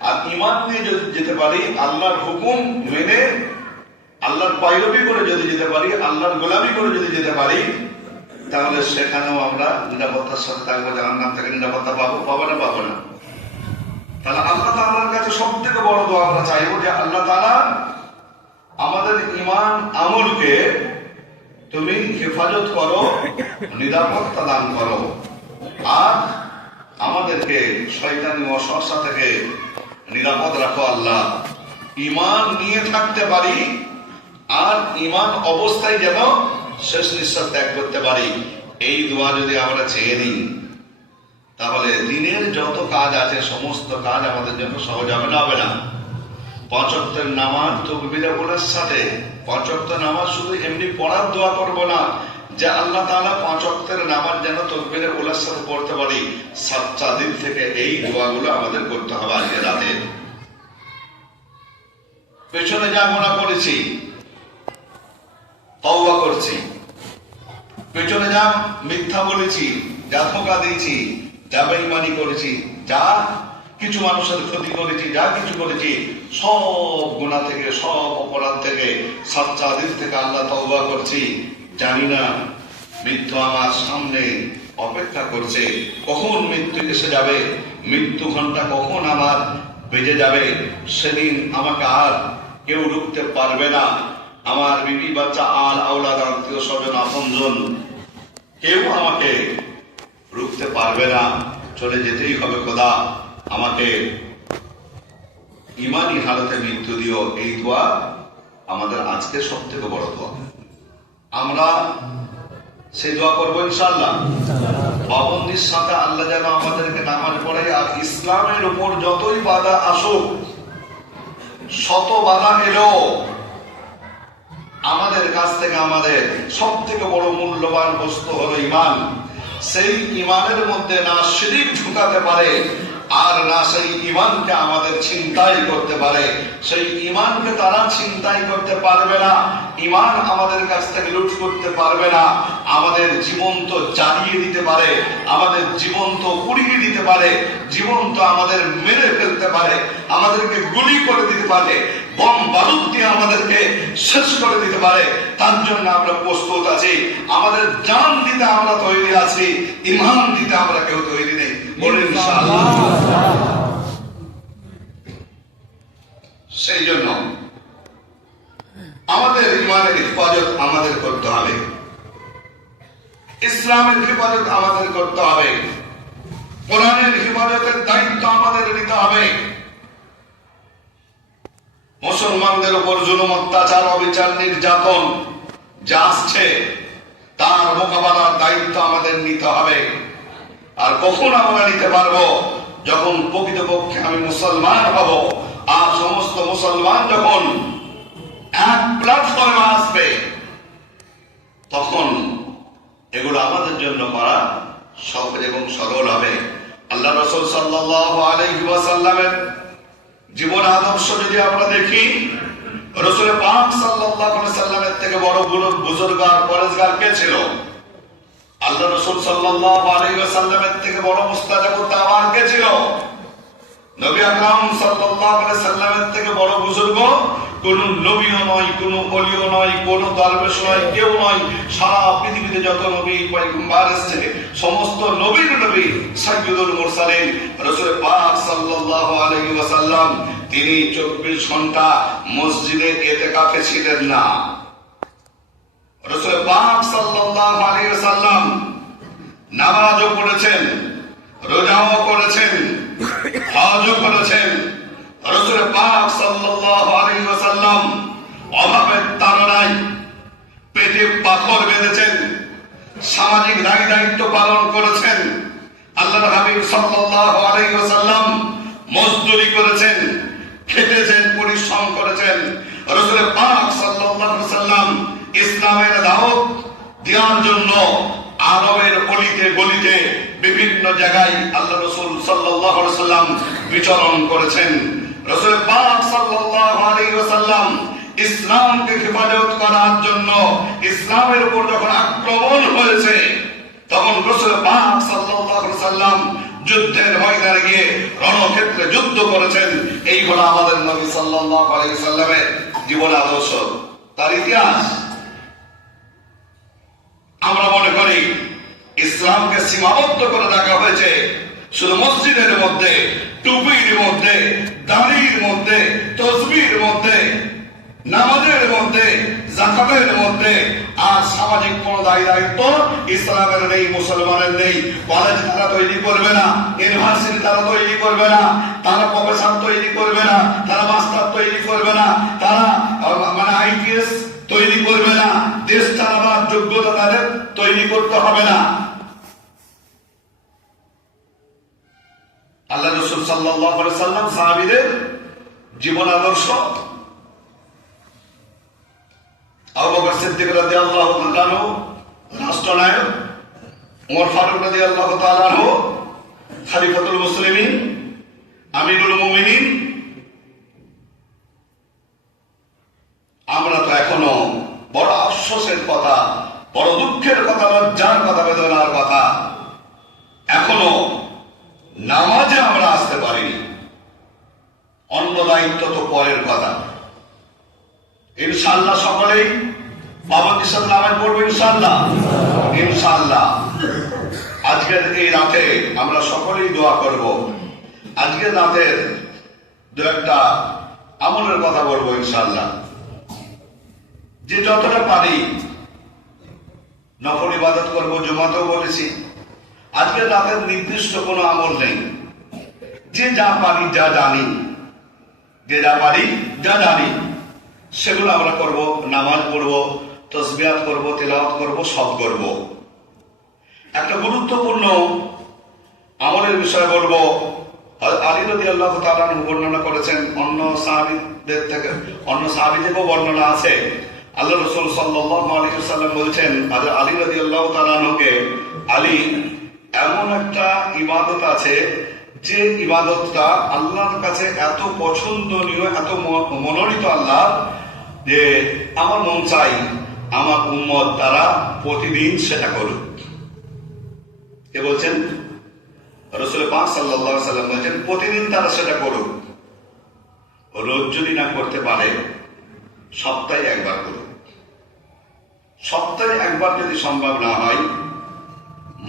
আর ঈমান নিয়ে যদি যেতে পারি, আল্লাহর হুকুম মেনে আল্লাহর পায়রবি করে যদি যেতে পারি, আল্লাহর গোলামি করে যদি যেতে পারি, তাহলে সেখানেও আমরা নিরাপত্তার সাথে থাকবো। জাহান্নাম থেকে নিরাপত্তা পাবো না? পাবো না। তাহলে আল্লাহ তাআলার কাছে সব থেকে বড় দোয়া আমরা চাইবো যে আল্লাহ তাআলা আমাদের ঈমান আমলকে তুমি হেফাজত করো, নিরাপত্তা দান করো, আর আমাদেরকে শয়তানি ওয়াসওয়াসা থেকে নিরাপদ রাখো। আল্লাহ ঈমান নিয়ে থাকতে পারি, আর ঈমান অবস্থায় যেন শেষ নিঃশ্বাস ত্যাগ করতে পারি। এই দোয়া যদি আমরা চেয়ে নিই, তাহলে দিনের যত কাজ আছে সমস্ত কাজ আমাদের জন্য সহজ হবে না? হবে না? 5 ওয়াক্তের নামাজ তাকবীরে উলার সাথে, 5 ওয়াক্ত নামাজ শুধু এমনি পড়ার দোয়া করব না, যে আল্লাহ তাআলা 5 ওয়াক্তের নামাজ যেন তাকবীরে উলার সাথে পড়তে পারি। 7 চাঁদিন থেকে এই দোয়াগুলো আমাদের করতে হবে। আজকে রাতে পেছনে যা গুনাহ করেছি তওবা করছি, পেছনে যা মিথ্যা বলেছি, যা ধোঁকা দিয়েছি, যা বেঈমানি করেছি, যা কিছু মানুষের ক্ষতি করেছি, যা কিছু করেছি, সব গুনাহ থেকে, সব অপরাধ থেকে, 7 চাঁদিন থেকে আল্লাহ তওবা করছি। জানি না মৃত্যু আমার সামনে অপেক্ষা করছে, কখন মৃত্যু এসে যাবে, মৃত্যু ঘন্টা কখন আমার বেজে যাবে। সেদিন আমাকে আর কেউ রুখতে পারবে না। আমার বিবি বাচ্চা, আর আওলাদ, আত্মীয় স্বজন, আপনজন, কেউ আমাকে রুখতে পারবে না। চলে যেতেই হবে। খোদা আমাকে ঈমানি হালতে মৃত্যু দিও। এই দোয়া আমাদের আজকে সব থেকে বড় দোয়া। আমরা সেই দোয়া করবো ইনশাআল্লাহ। পাবন্দির সাথে আল্লাহ যেন আমাদেরকে নামাজ পড়াই। আর ইসলামের উপর যতই বাধা আসুক, শত বাধা এলো, আমাদের কাছ থেকে আমাদের সব থেকে বড় মূল্যবান বস্তু হলো ঈমান। সেই ঈমানের মধ্যে না শিরক ঢুকাতে পারে, আর না সেই ঈমানকে আমাদের ছিনতাই করতে পারে। সেই ঈমানকে তারা ছিনতাই করতে পারবে না, ঈমান আমাদের কাছ থেকে লুট করতে পারবে না। আমাদের জীবন তো জ্বালিয়ে দিতে পারে, আমাদের জীবন তো পুড়িয়ে দিতে পারে, জীবন তো আমাদের মেরে ফেলতে পারে, আমাদেরকে গুলি করে দিতে পারে, বম বারুদ দিয়ে আমাদেরকে শেষ করে দিতে পারে। তার জন্য আমরা প্রস্তুত আছি, আমাদের জান দিতে আমরা তৈরি আছি, ঈমান দিতে আমরা কেউ তৈরি নেই। বলেন ইনশাআল্লাহ। সেই জন্য আমাদের ঈমানের হেফাজত আমাদের করতে হবে, ইসলামের হেফাজত আমাদের করতে হবে, কোরআনের হেফাজতের দায়িত্ব আমাদের নিতে হবে। মুসলমানদের উপর জুলুম, অত্যাচার, অবিচার, নির্যাতন যা আসছে, তার মোকাবেলার দায়িত্ব আমাদের নিতে হবে। আর কখন আমরা নিতে পারবো? যখন প্রকৃতপক্ষে আমি মুসলমান হব, আর সমস্ত মুসলমান যখন এক প্ল্যাটফর্মে আসবে, তখন এগুলো আমাদের জন্য করা সহজ এবং সরল হবে। আল্লাহ রাসূল সাল্লাল্লাহু আলাইহি ওয়াসাল্লামের জীবন আদর্শ যদি আমরা দেখি, রাসূল পাক সাল্লাল্লাহু আলাইহি ওয়াসাল্লামের থেকে বড় বুজুর্গ আর পরেজগার কে ছিল? আল্লাহ রাসূল সাল্লাল্লাহু আলাইহি ওয়াসাল্লামের থেকে বড় মুস্তাজাবুদ দাওয়াত কে ছিল? নবী আকরাম সাল্লাল্লাহু আলাইহি ওয়াসাল্লামের থেকে বড় বুজুর্গ কোন নবীও নয়, কোন ওলিও নয়, কোন দরবেশ নয়, কেউ নয়। সারা পৃথিবীতে যত নবী পয়গম্বর এসেছে সমস্ত নবীর নবী সাইয়্যিদুল মুরসালিন রাসূল পাক সাল্লাল্লাহু আলাইহি ওয়াসাল্লাম তিনি 24 ঘন্টা মসজিদে ইতিকাফে ছিলেন না। রাসূল পাক সাল্লাল্লাহু আলাইহি ওয়াসাল্লাম নামাজও পড়েছেন, রোজাও করেছেন, হজও করেছেন। রাসূল পাক সাল্লাল্লাহু আলাইহি ওয়াসাল্লাম অভাবের তাড়নায় পেটে পাথর বেঁধেছেন, সামাজিক দায়িত্ব পালন করেছেন। আল্লাহর হাবিব সাল্লাল্লাহু আলাইহি ওয়াসাল্লাম মজদুরি করেছেন, খেটেছেন, পরিশ্রম করেছেন। রাসূল পাক সাল্লাল্লাহু আলাইহি ওয়াসাল্লাম ইসলামের দাওয়াত দেওয়ার জন্য আরবের অলিতে গলিতে বিভিন্ন জায়গায় আল্লাহ রাসূল সাল্লাল্লাহু আলাইহি ওয়াসাল্লাম বিচরণ করেছেন। রাসূল পাক সাল্লাল্লাহু আলাইহি ওয়াসাল্লাম ইসলামকে হেফাজত করার জন্য ইসলামের উপর যখন আক্রমণ হয়েছে তখন রাসূল পাক সাল্লাল্লাহু আলাইহি ওয়াসাল্লাম যুদ্ধের ময়দানে গিয়ে রণক্ষেত্রে যুদ্ধ করেছেন। এই হলো আমাদের নবী সাল্লাল্লাহু আলাইহি ওয়াসাল্লামের জীবন আদর্শ, তার ইতিহাস। আমরা মনে করি ইসলামকে সীমাবদ্ধ করে রাখা হয়েছে শুধু মসজিদের মধ্যে, টুপির মধ্যে, দাড়ির মধ্যে, তসবির মধ্যে, নামাজের মধ্যে, যাকাতের মধ্যে। আর সামাজিক কোন দায়িত্ব ইসলামের নেই, মুসলমানের নেই। কলেজ তারা তৈরি করবে না, ইউনিভার্সিটি তারা তৈরি করবে না, তারা প্রফেসর তৈরি করবে না, তারা মাস্টার তৈরি করবে না, তারা মানে আইপিএস তৈরি করবে না, দেশ চালাবার যোগ্যতা তাদের তৈরি করতে হবে না। আল্লাহ রাসূল সাল্লাল্লাহু আলাইহি ওয়াসাল্লাম সাহাবীদের জীবন আদর্শ। আবু বকর সিদ্দিক রাদিয়াল্লাহু তাআলা আনহু রাষ্ট্রনায়ক, ওমর ফারুক রাদিয়াল্লাহু তাআলা আনহু খলিফাতুল মুসলিমিন, আমিরুল মুমিনিন। আমরা তো এখনো বড় আফসোসের কথা, বড় দুঃখের কথা, লজ্জার কথা, বেদনার কথা, এখনো নামাজে আমরা আসতে পারিনি। অন্য দায়িত্ব তো পরের কথা। ইনশাআল্লাহ সকলেই পাবন্দির সাথে নামাজ পড়বো ইনশাআল্লাহ, ইনশাআল্লাহ। আজকের এই রাতে আমরা সকলেই দোয়া করব। আজকের রাতের দু একটা আমলের কথা বলবো ইনশাআল্লাহ। যে যতটা পারি নফল ইবাদত করবো, জুমাতেও বলেছি। আজকের রাতের নির্দিষ্ট কোনো আমল নেই, যে যা পারি, যা জানি, যে যা পারি, যা জানি সেগুলো আমরা করব। নামাজ পড়বো, তাসবিহাত করব, তিলাওয়াত করব, সব করব। একটা গুরুত্বপূর্ণ আমলের বিষয় বলবো। আলী রাদিয়াল্লাহু তাআলা আনহু বর্ণনা করেছেন, অন্য সাহাবীদের থেকে, অন্য সাহাবীদেরও বর্ণনা আছে। আল্লাহ রাসূল সাল্লাল্লাহু আলাইহি ওয়াসাল্লাম বলেছেন আলী রাদিয়াল্লাহু তাআলা আনহুকে, আলী এমন একটা ইবাদত আছে যে ইবাদতটা আল্লাহর কাছে এত পছন্দনীয়, এত মনোনীত আল্লাহ, যে আমার মন চাই আমার উম্মত তারা প্রতিদিন সেটা করুক। কে বলছেন? রাসূল পাক সাল্লাল্লাহু আলাইহি ওয়াসাল্লাম বলেছেন প্রতিদিন তারা সেটা করুক। রোজ যদি না করতে পারে সপ্তাহে একবার করুক। সপ্তাহে একবার যদি সম্ভব না হয়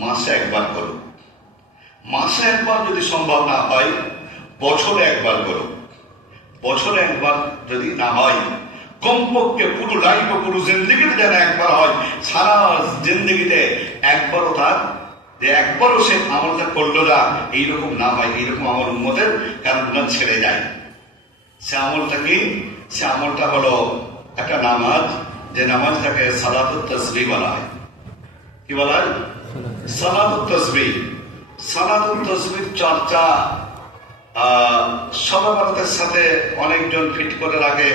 মাসে একবার করুক। মাসে একবার যদি সম্ভব না হয় বছরে একবার করুক। বছরে একবার যদি না হয় কমপক্ষে পুরো লাইফ, পুরো জিন্দেগিতে যেন একবার হয়। সারা জিন্দেগিতে একবারও তার যে একবারও সে আমলটা করলো না এইরকম না হয়, এইরকম আমল উম্মতের কারণ ছেড়ে যায়। সে আমলটা কি? সে আমলটা হলো একটা নামাজ, যে নামাজটাকে সালাতুত তাসবিহ বলা হয়। কি বলা হয়? সালাতুত তাসবিহ। সালাতুত তাসবিহ চর্চা শবে বরাতের সাথে অনেকজন ফিট করে রাখে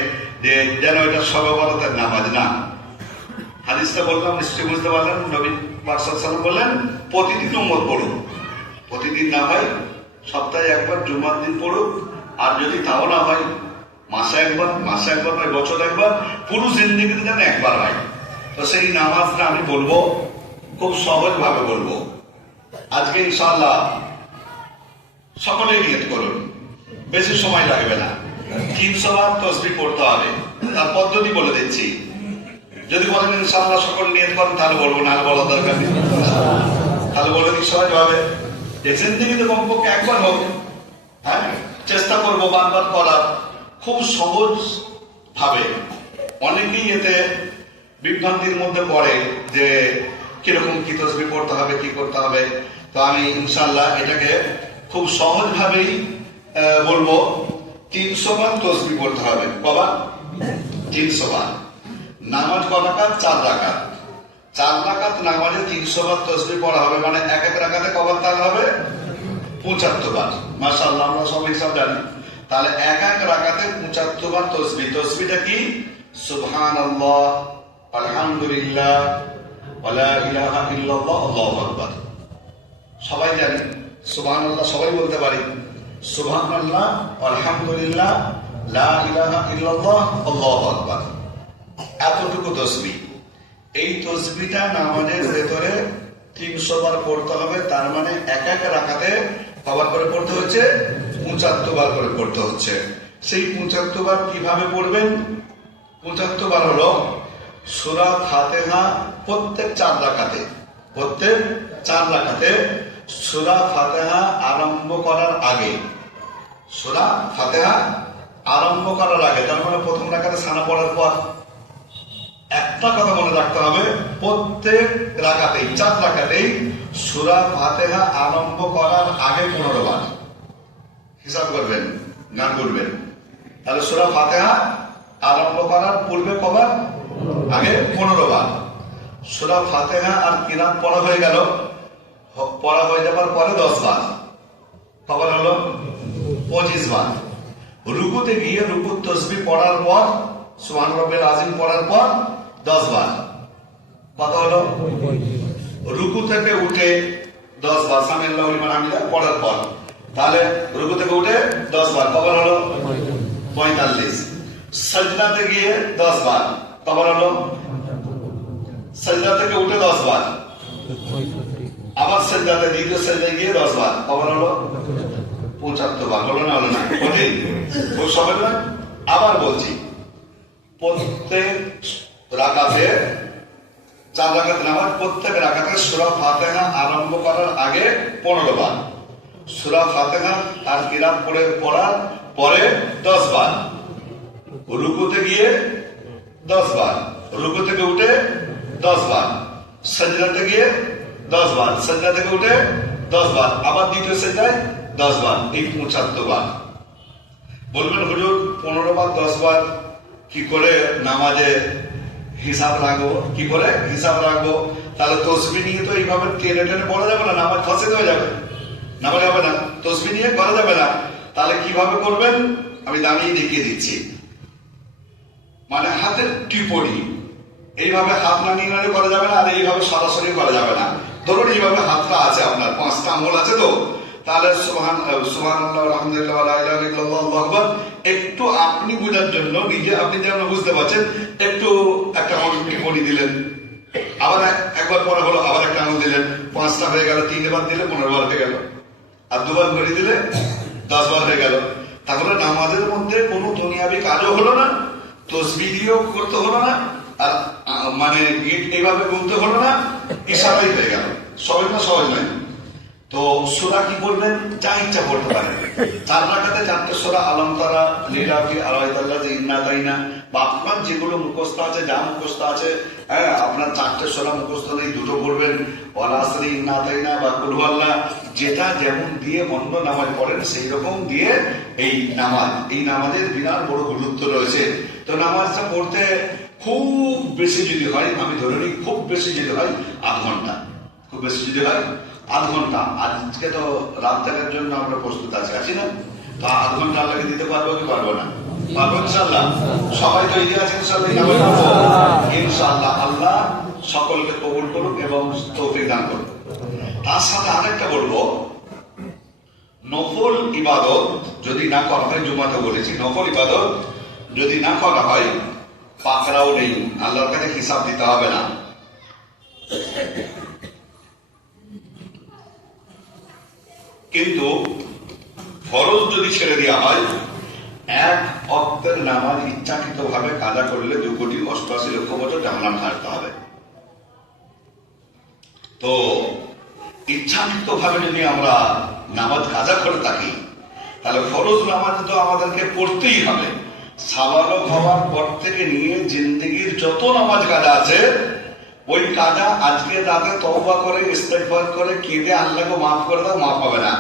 যে যেন এটা শবে বরাতের নামাজ না। হাদিসটা বললাম, নিশ্চয়ই বুঝতে পারলেন। নবী পাক সাল্লাল্লাহু আলাইহি ওয়াসাল্লাম বললেন প্রতিদিন উম্মত পড়ুক। প্রতিদিন না হয় সপ্তাহে একবার, জুমার দিন পড়ুক। আর যদি তাও না হয় মাসে একবার, মাসে একবার নয় বছর একবার, পুরো জিন্দেগিতে যেন একবার হয়। তো সেই নামাজটা আমি বলবো, খুব সহজ ভাবে বলবো। আজকে ইনশাআল্লাহ সকলেই নিয়ত করুন, বেশি সময় লাগবে না। 300 বার তাসবিহ পড়তে হবে। তার পদ্ধতি বলে দিচ্ছি। যদি বলেন ইনশাআল্লাহ সকল নিয়ত করেন তাহলে বলবো, না বলার দরকার নেই। তাহলে বলে দিই সহজ ভাবে, জিন্দেগিতে কমপক্ষে একবার হোক, হ্যাঁ চেষ্টা করবো বারবার করার, খুব সহজ ভাবে। অনেকেই এতে বিভ্রান্তির মধ্যে পড়ে যে কিরকম কি তসবিহ পড়তে হবে, কি করতে হবে। তো আমি ইনশাআল্লাহ এটাকে খুব সহজ ভাবেই বলবো। 300 বার তসবিহ পড়তে হবে। কবার? 300 বার। নামাজ ক রাকাত? 4 রাকাত। 4 রাকাত নামাজে 300 বার তসবিহ পড়া হবে, মানে এক এক রাকাতে কবার তাহলে হবে? 75 বার। মাশাআল্লাহ, আমরা সবাই সব জানি। তাহলে এক এক রাকাতে 75 বার তসবিহ। তসবিহটা কি? সুবহানাল্লাহ, আলহামদুলিল্লাহ, ওয়ালা ইলাহা ইল্লাল্লাহ, আল্লাহু আকবার। সবাই জানি সুবহানাল্লাহ, সবাই বলতে পারি। সুবহানাল্লাহ, আলহামদুলিল্লাহ, লা ইলাহা ইল্লাল্লাহ, আল্লাহু আকবার। এতটুকু তসবিহ। এই তসবিহটা নামাজের ভেতরে 300 বার পড়তে হবে। তার মানে এক এক রাকাতে কবার করে পড়তে হচ্ছে? 75 বার করে পড়তে হচ্ছে। সেই 75 বার কিভাবে পড়বেন? 75 বার হলো সূরা ফাতিহা প্রত্যেক 4 রাকাতে, প্রত্যেক 4 রাকাতে সূরা ফাতিহা আরম্ভ করার আগে, সূরা ফাতিহা আরম্ভ করার আগে, তার মানে প্রথম রাকাতে সানা পড়ার পর একটা কথা মনে রাখতে হবে, প্রত্যেক রাকাতেই 4 রাকাতেই সূরা ফাতিহা আরম্ভ করার আগে 15 বার। হিসাব করবেন, গান করবেন। তাহলে সূরা ফাতিহা আরম্ভ করার পূর্বে কবার? আগে 15 বার। সূরা ফাতিহা আর কিরাত পড়া হয়ে গেল, পড়া হয়ে যাবার পরে 10 বার। কবার হলো? 25 বার। রুকুতে গিয়ে রুকুর তাসবিহ পড়ার পর, সুবহান রাব্বিল আযীম পড়ার পর 10 বার। কত হলো? রুকু থেকে উঠে 10 বার, সামি আল্লাহু লিমান হামিদা পড়ার পর। তাহলে রুকু থেকে উঠে 10 বার। কবার হলো? 45। সাজদাতে গিয়ে 10 বার। কবার হলো? সাজদা থেকে উঠে 10 বার। আবার সাজদাতে দ্বিতীয় সাজদায় গিয়ে 10 বার। কবার হলো? 75 বার। হলো না? হলো না? কঠিন? খুব সহজ না? আবার বলছি, প্রত্যেক রাকাতে 4 রাকাত নামাজ, প্রত্যেক রাকাতে সূরা ফাতিহা আরম্ভ করার আগে 15 বার, সূরা ফাতিহা আর কিরাত পড়ার পরে 10 বার, রুকুতে গিয়ে 10 বার, রুকু থেকে উঠে 10 বার, সাজদাতে গিয়ে 10 বার, সাজদা থেকে উঠে 10 বার, আবার দ্বিতীয় সাজদায় 10 বার। এই 75 বার। বলবেন হুজুর 15 বার 10 বার কি করে নামাজে হিসাব রাখবো? কি করে হিসাব রাখবো? তাহলে তসবিহ নিয়ে তো এইভাবে টেনে টেনে পড়া যাবে না, নামাজ ফাসিদ হয়ে যাবে, নামাজ হবে না। তসবিহ নিয়ে করা যাবে না। তাহলে কিভাবে করবেন আমি দাঁড়িয়ে দেখিয়ে দিচ্ছি। মানে হাতের টিপনি, এইভাবে হাত নাড়িয়ে নাড়িয়ে করা যাবে না, আর এইভাবে সরাসরি করা যাবে না। ধরুন এইভাবে হাতটা আছে, আপনার 5টা আঙ্গুল আছে, তো তাহলে সুবহানাল্লাহ, আলহামদুলিল্লাহ, লা ইলাহা ইল্লাল্লাহ, আল্লাহু আকবার। একটু আপনি বোঝার জন্য, নিজে আপনি যেন বুঝতে পারছেন, একটু একটা আঙ্গুল টিপনি দিলেন, আবার একবার পরে হলো, আবার একটা আঙ্গুল দিলেন, 5টা হয়ে গেল। 3বার দিলে 15 বার হয়ে গেল, আর 2বার করে দিলে 10 বার হয়ে গেল। তাহলে নামাজের মধ্যে কোনো দুনিয়াবি কাজও হলো না, তসবিহ দিয়েও করতে হলো না, আর মানে এইভাবে গুনতে হলো না, ইশারাই হয়ে গেল। সহজ না? সহজ নয়। তো সূরা কি করবেন? যা ইচ্ছা পড়তে পারেন। 4 রাকাতে 4টে সূরা, আলম তারা, লিলাফি, আরাইতাল্লাহ, ইন্না তাইনা, বা আপনার যেগুলো মুখস্থ আছে, যা মুখস্থ আছে, হ্যাঁ আপনার 4টে সূরা মুখস্থ নেই, 2টো পড়বেন, ওয়াল আসরি, ইন্না তাইনা বা কুল হুয়াল্লাহ, যেটা যেমন দিয়ে অন্য নামাজ পড়েন সেই রকম দিয়ে এই নামাজ। এই নামাজের বিরাট বড় গুরুত্ব রয়েছে। তো নামাজটা পড়তে খুব বেশি যদি হয়, আমি ধরে নিই খুব বেশি যদি হয় 8 ঘন্টা, খুব বেশি যদি হয় 8 ঘন্টা। আজকে তো রাত জাগার জন্য আমরা প্রস্তুত আছি না? তো 8 ঘন্টা আল্লাহকে দিতে পারবো কি পারবো না? পারবো ইনশাআল্লাহ। সবাই তো এগিয়ে আছে ইনশাআল্লাহ। ইনশাআল্লাহ আল্লাহ সকলকে কবুল করুক এবং তৌফিক দান করুক। তার সাথে আরেকটা বলবো, নফল ইবাদত যদি না করা হয়, জুমাতে বলেছি, নফল ইবাদত যদি না করা হয়, পাকড়াও নেই, আল্লাহর কাছে হিসাব দিতে হবে না। কিন্তু ফরজ যদি ছেড়ে দেওয়া হয়, এক ওয়াক্তের নামাজ ইচ্ছাকৃত ভাবে কাজা করলে 2,88,00,000 বছর জাহান্নাম কাটতে হবে। তো ইচ্ছাকৃত ভাবে যদি আমরা নামাজ কাজা করে থাকি তাহলে ফরজ নামাজ তো আমাদেরকে পড়তেই হবে। সাবালক হওয়ার পর থেকে নিয়ে জিন্দেগির যত নামাজ কাজা আছে ওই কাজা আজকে রাতে তওবা করে ইস্তেগফার করে কেঁদে আল্লাহকে মাফ করে দাও, মাফ হবে না,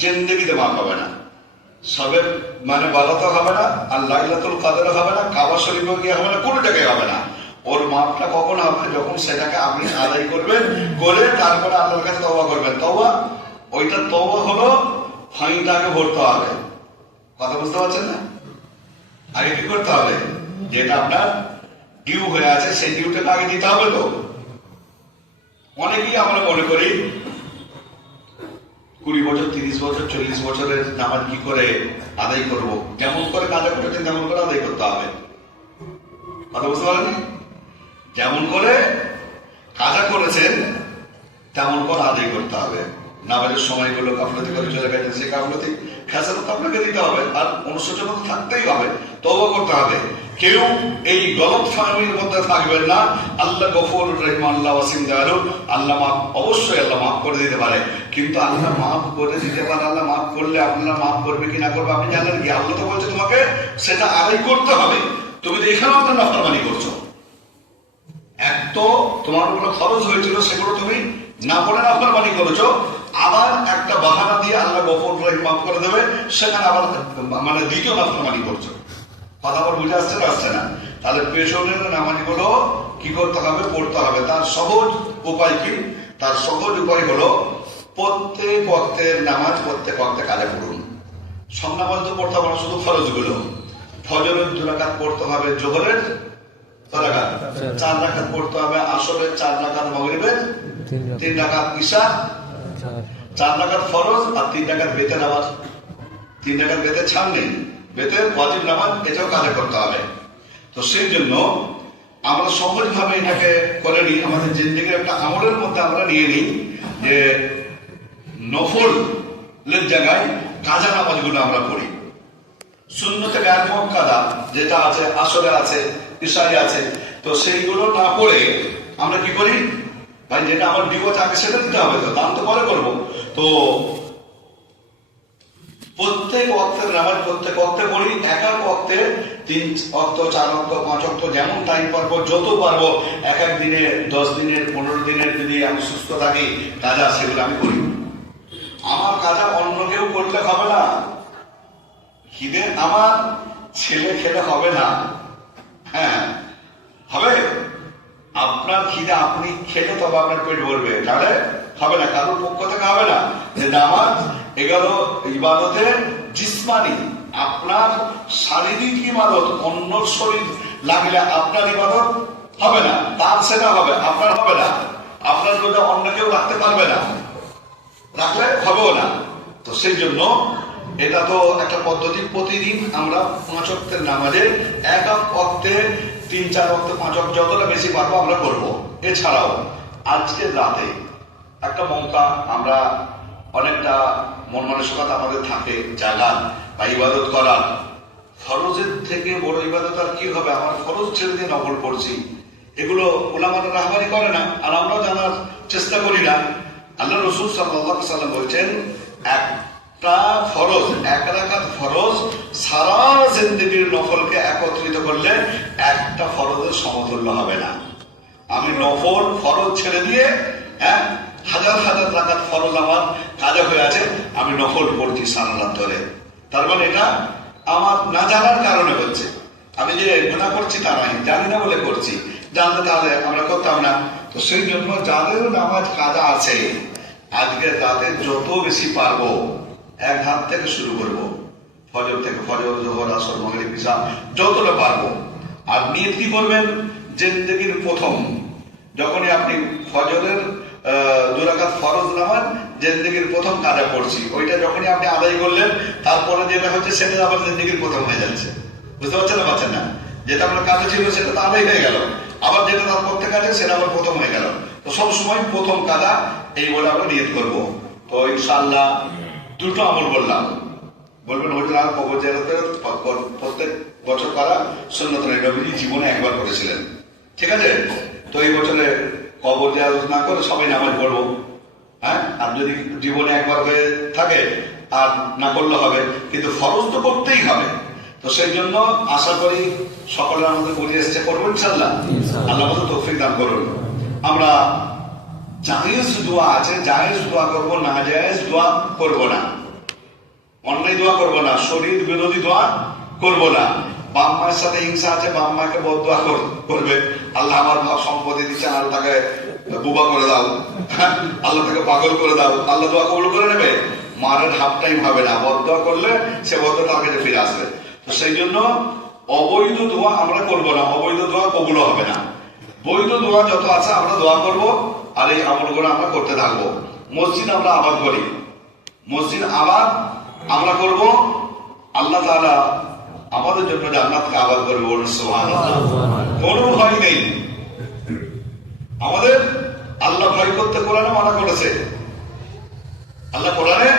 জিন্দেগিতে মাফ হবে না। সবে মানে বালাতো হবে না, আর লাইলাতুল কদর হবে না, কাবা শরীফে গিয়ে হবে না, কোনো জায়গায় হবে না। ওর মাপটা কখন হবে? যখন সেটাকে আপনি আদায় করবেন, করে তারপরে আল্লাহর কাছে তওবা করবেন। তওবা, ওইটা তওবা হলো ফাইনটাকে ভরতে হবে। কথা বুঝতে পারছেন না? আগে কি করতে হবে? যেটা আপনার ডিউ হয়ে আছে সেই ডিউটাকে আগে দিতে হবে। তো অনেকেই আমরা মনে করি 20 বছর 30 বছর 40 বছরের নামাজ কি করে আদায় করব, যেমন করে কাজা করেছেন তেমন করে আদায় করতে হবে। কথা বুঝতে পারেন? যেমন করে কাজা করেছেন তেমন করে আদায় করতে হবে। নামাজের সময়গুলো গাফলতি করে চলে গেছেন, সেই গাফলতি খেসারত আপনাকে দিতে হবে, আর অনুশোচনা তো থাকতেই হবে, তওবা করতে হবে। কেউ এই গলত ফাহমির মধ্যে থাকবেন না। আল্লাহ গফুরুর রহিম, আল্লাহ ওয়াসিম দয়ালু, আল্লাহ মাফ, অবশ্যই আল্লাহ মাফ করে দিতে পারে। কিন্তু আল্লাহ মাফ করে দিতে পারে, আল্লাহ মাফ করলে আপনারা মাফ করবে কি না করবে আপনি জানেন কি? আল্লাহ তো বলছে তোমাকে সেটা আদায় করতে হবে। তুমি তো এখানেও তো নাফরমানি করছো। এক তো তোমার উপরে খরচ হয়েছিল, সেগুলো তুমি না পড়ে নাফরমানি করেছো, আবার একটা বাহানা দিয়ে আল্লাহ গফুর রহিম মাফ করে দেবে, সেখানে আবার মানে দ্বিতীয় নাফরমানি করছো। কথা আবার বুঝে আসছে না? আসছে না? তাহলে পেছনের নামাজগুলো কি করতে হবে? পড়তে হবে। তার সহজ উপায় কি? তার সহজ উপায় হলো প্রত্যেক ওয়াক্তের নামাজ প্রত্যেক ওয়াক্তে কাজা পড়ুন। সব নামাজ তো পড়তে হবে না, শুধু ফরজগুলো। ফজরের 2 রাকাত পড়তে হবে, জোহরের 4 রাকাত পড়তে হবে, আসরের 4 রাকাত, মাগরিবের 3 রাকাত, ঈশা 4 রাকাত ফরজ, আর 3 রাকাত বেতের নামাজ। 3 রাকাত বেতের ছাড় নেই, বেতের ওয়াজিব নামাজ, এটাও কাজা করতে হবে। তো সেই জন্য আমরা সহজভাবে এটাকে করে নিই, আমাদের জিন্দেগির একটা আমলের মধ্যে আমরা নিয়ে নিই যে নফলের জায়গায় কাজা নামাজগুলো আমরা পড়ি। সুন্নতে গায়ের মুআক্কাদা যেটা আছে, আসরে আছে, ঈশায় আছে, তো সেইগুলো না পড়ে আমরা কি করি? ভাই যেটা আমার বিপদ আগে সেটা দিতে হবে, তো দান তো পরে করবো। তো প্রত্যেক ওয়াক্তের নামাজ প্রত্যেক ওয়াক্তে পড়ি। এক এক ওয়াক্তে 3 ওয়াক্ত, 4 ওয়াক্ত, 5 ওয়াক্ত, যেমন টাইম পারবো, যত পারবো, এক এক দিনে, 10 দিনের, 15 দিনের যদি আমি সুস্থ থাকি কাজা, সেগুলো আমি করি। আমার কাজা অন্য কেউ করলে হবে না। খিদে আমার ছেলে খেলে হবে না। হ্যাঁ, হবে। আপনার খিদে আপনি খেলে তবে আপনার পেট ভরবে, তাহলে হবে না, কারোর পক্ষ থেকে হবে না। যে নামাজ এগুলো ইবাদতের জিসমানি, আপনার শারীরিক ইবাদত, অন্য শরীর লাগলে আপনার ইবাদত হবে না, তার সেটা হবে, আপনার হবে না। আপনার রোজা অন্য কেউ রাখতে পারবে না, রাখলে হবেও না। তো সেই জন্য এটা তো একটা পদ্ধতি। প্রতিদিন আমরা 5 ওয়াক্তের নামাজে এক এক ওয়াক্তে 3, 4 ওয়াক্ত, 5 ওয়াক্ত, যতটা বেশি পারবো আমরা করবো। এছাড়াও আজকে রাতে একটা মৌকা, আমরা অনেকটা মন মানসিকতা আমাদের থাকে জাগার বা ইবাদত করার। ফরজের থেকে বড় ইবাদত আর কি হবে? আমার ফরজ ছেড়ে দিয়ে নফল পড়ছি, এগুলো উলামারা রাহবারি করে না, আর আমরাও জানার চেষ্টা করি না। আল্লাহ রাসূল সাল্লাল্লাহু আলাইহি ওয়াসাল্লাম বলছেন, একটা ফরজ, 1 রাকাত ফরজ সারা জিন্দেগির নফলকে একত্রিত করলে একটা ফরজের সমতুল্য হবে না। আমি নফল ফরজ ছেড়ে দিয়ে, হ্যাঁ, হাজার হাজার রাকাত ফরজ আমার কাজা হয়ে আছে, আমি নফল পড়ছি সারা রাত ধরে। তার মানে এটা আমার না জানার কারণে হচ্ছে। আমি যে গুনাহ করছি তা নয়, জানি না বলে করছি, জানতে তাহলে আমরা করতাম না। তো সেই জন্য যাদের নামাজ কাজা আছে, আজকের রাতে যত বেশি পারবো এক হাত থেকে শুরু করবো, ফজর থেকে, ফজর, জোহর, আসর, মাগরিব, ঈশা, যতটা পারবো। আর নিয়ত কি করবেন? জিন্দেগির প্রথম যখনই আপনি ফজরের 2 রাকাত ফরজ নামাজ জিন্দেগির প্রথম কাজা পড়ছি, ওইটা যখনই আপনি আদায় করলেন, তারপরে যেটা হচ্ছে সেটা আবার জিন্দেগির প্রথম হয়ে যাচ্ছে। বুঝতে পারছেন না? পারছেন না? যেটা আপনার কাজে ছিল সেটা তো আদায় হয়ে গেল, আবার যেটা তার প্রত্যেক কাজে সেটা আবার প্রথম হয়ে গেল। তো সবসময় প্রথম কাজা এই বলে আমরা নিয়ত করবো। তো ইনশাআল্লাহ 2টো আমল বললাম, বলবেন হুজুর আর কবর জিয়ারতে প্রত্যেক বছর করা সুন্নত নয়, নবীজি জীবনে একবার করেছিলেন। ঠিক আছে, তো এই বছরে কবর জিয়ারত না করে সবাই নামাজ পড়বো। হ্যাঁ, আর যদি জীবনে একবার হয়ে থাকে আর না করলে হবে, কিন্তু ফরজ তো করতেই হবে। তো সেই জন্য আশা করি সকলের আমাদের বলে এসছে, করবো ইনশাল্লাহ। আল্লাহ আমাদের তৌফিক দান করুন। আমরা জায়েজ দোয়া আছে, জায়েজ দোয়া করবো, না জায়েজ দোয়া করবো না, অন্যায় দোয়া করবো না, শরীর বিরোধী দোয়া করবো না। বাপ মায়ের সাথে হিংসা আছে, বাপ মাকে বদদোয়া করবে, আল্লাহ আমার বাপ সম্পত্তি দিচ্ছেন, আল্লাহ তাকে বুবা করে দাও, আল্লাহ তাকে পাগল করে দাও, আল্লাহ দোয়া কবুল করে নেবে? মারের হাফ টাইম হবে না, বদদোয়া করলে সে বদদোয়া তার কাছে ফিরে আসবে। তো সেই জন্য অবৈধ দোয়া আমরা করবো না, অবৈধ দোয়া কবুল হবে না। বৈধ দোয়া যত আছে আমরা দোয়া করব, আর এই আমলগুলো আমরা করতে থাকবো। মসজিদ আমরা আবাদ করি, মসজিদ আবাদ আমরা করব, আল্লাহ তাআলা আমাদের জন্য জান্নাতকে আবাদ করবে। বলুন সুবহানাল্লাহ। কোনো ভয় নেই আমাদের। আল্লাহ ভয় করতে কোরআনে মানা করেছে, আল্লাহ কোরআনে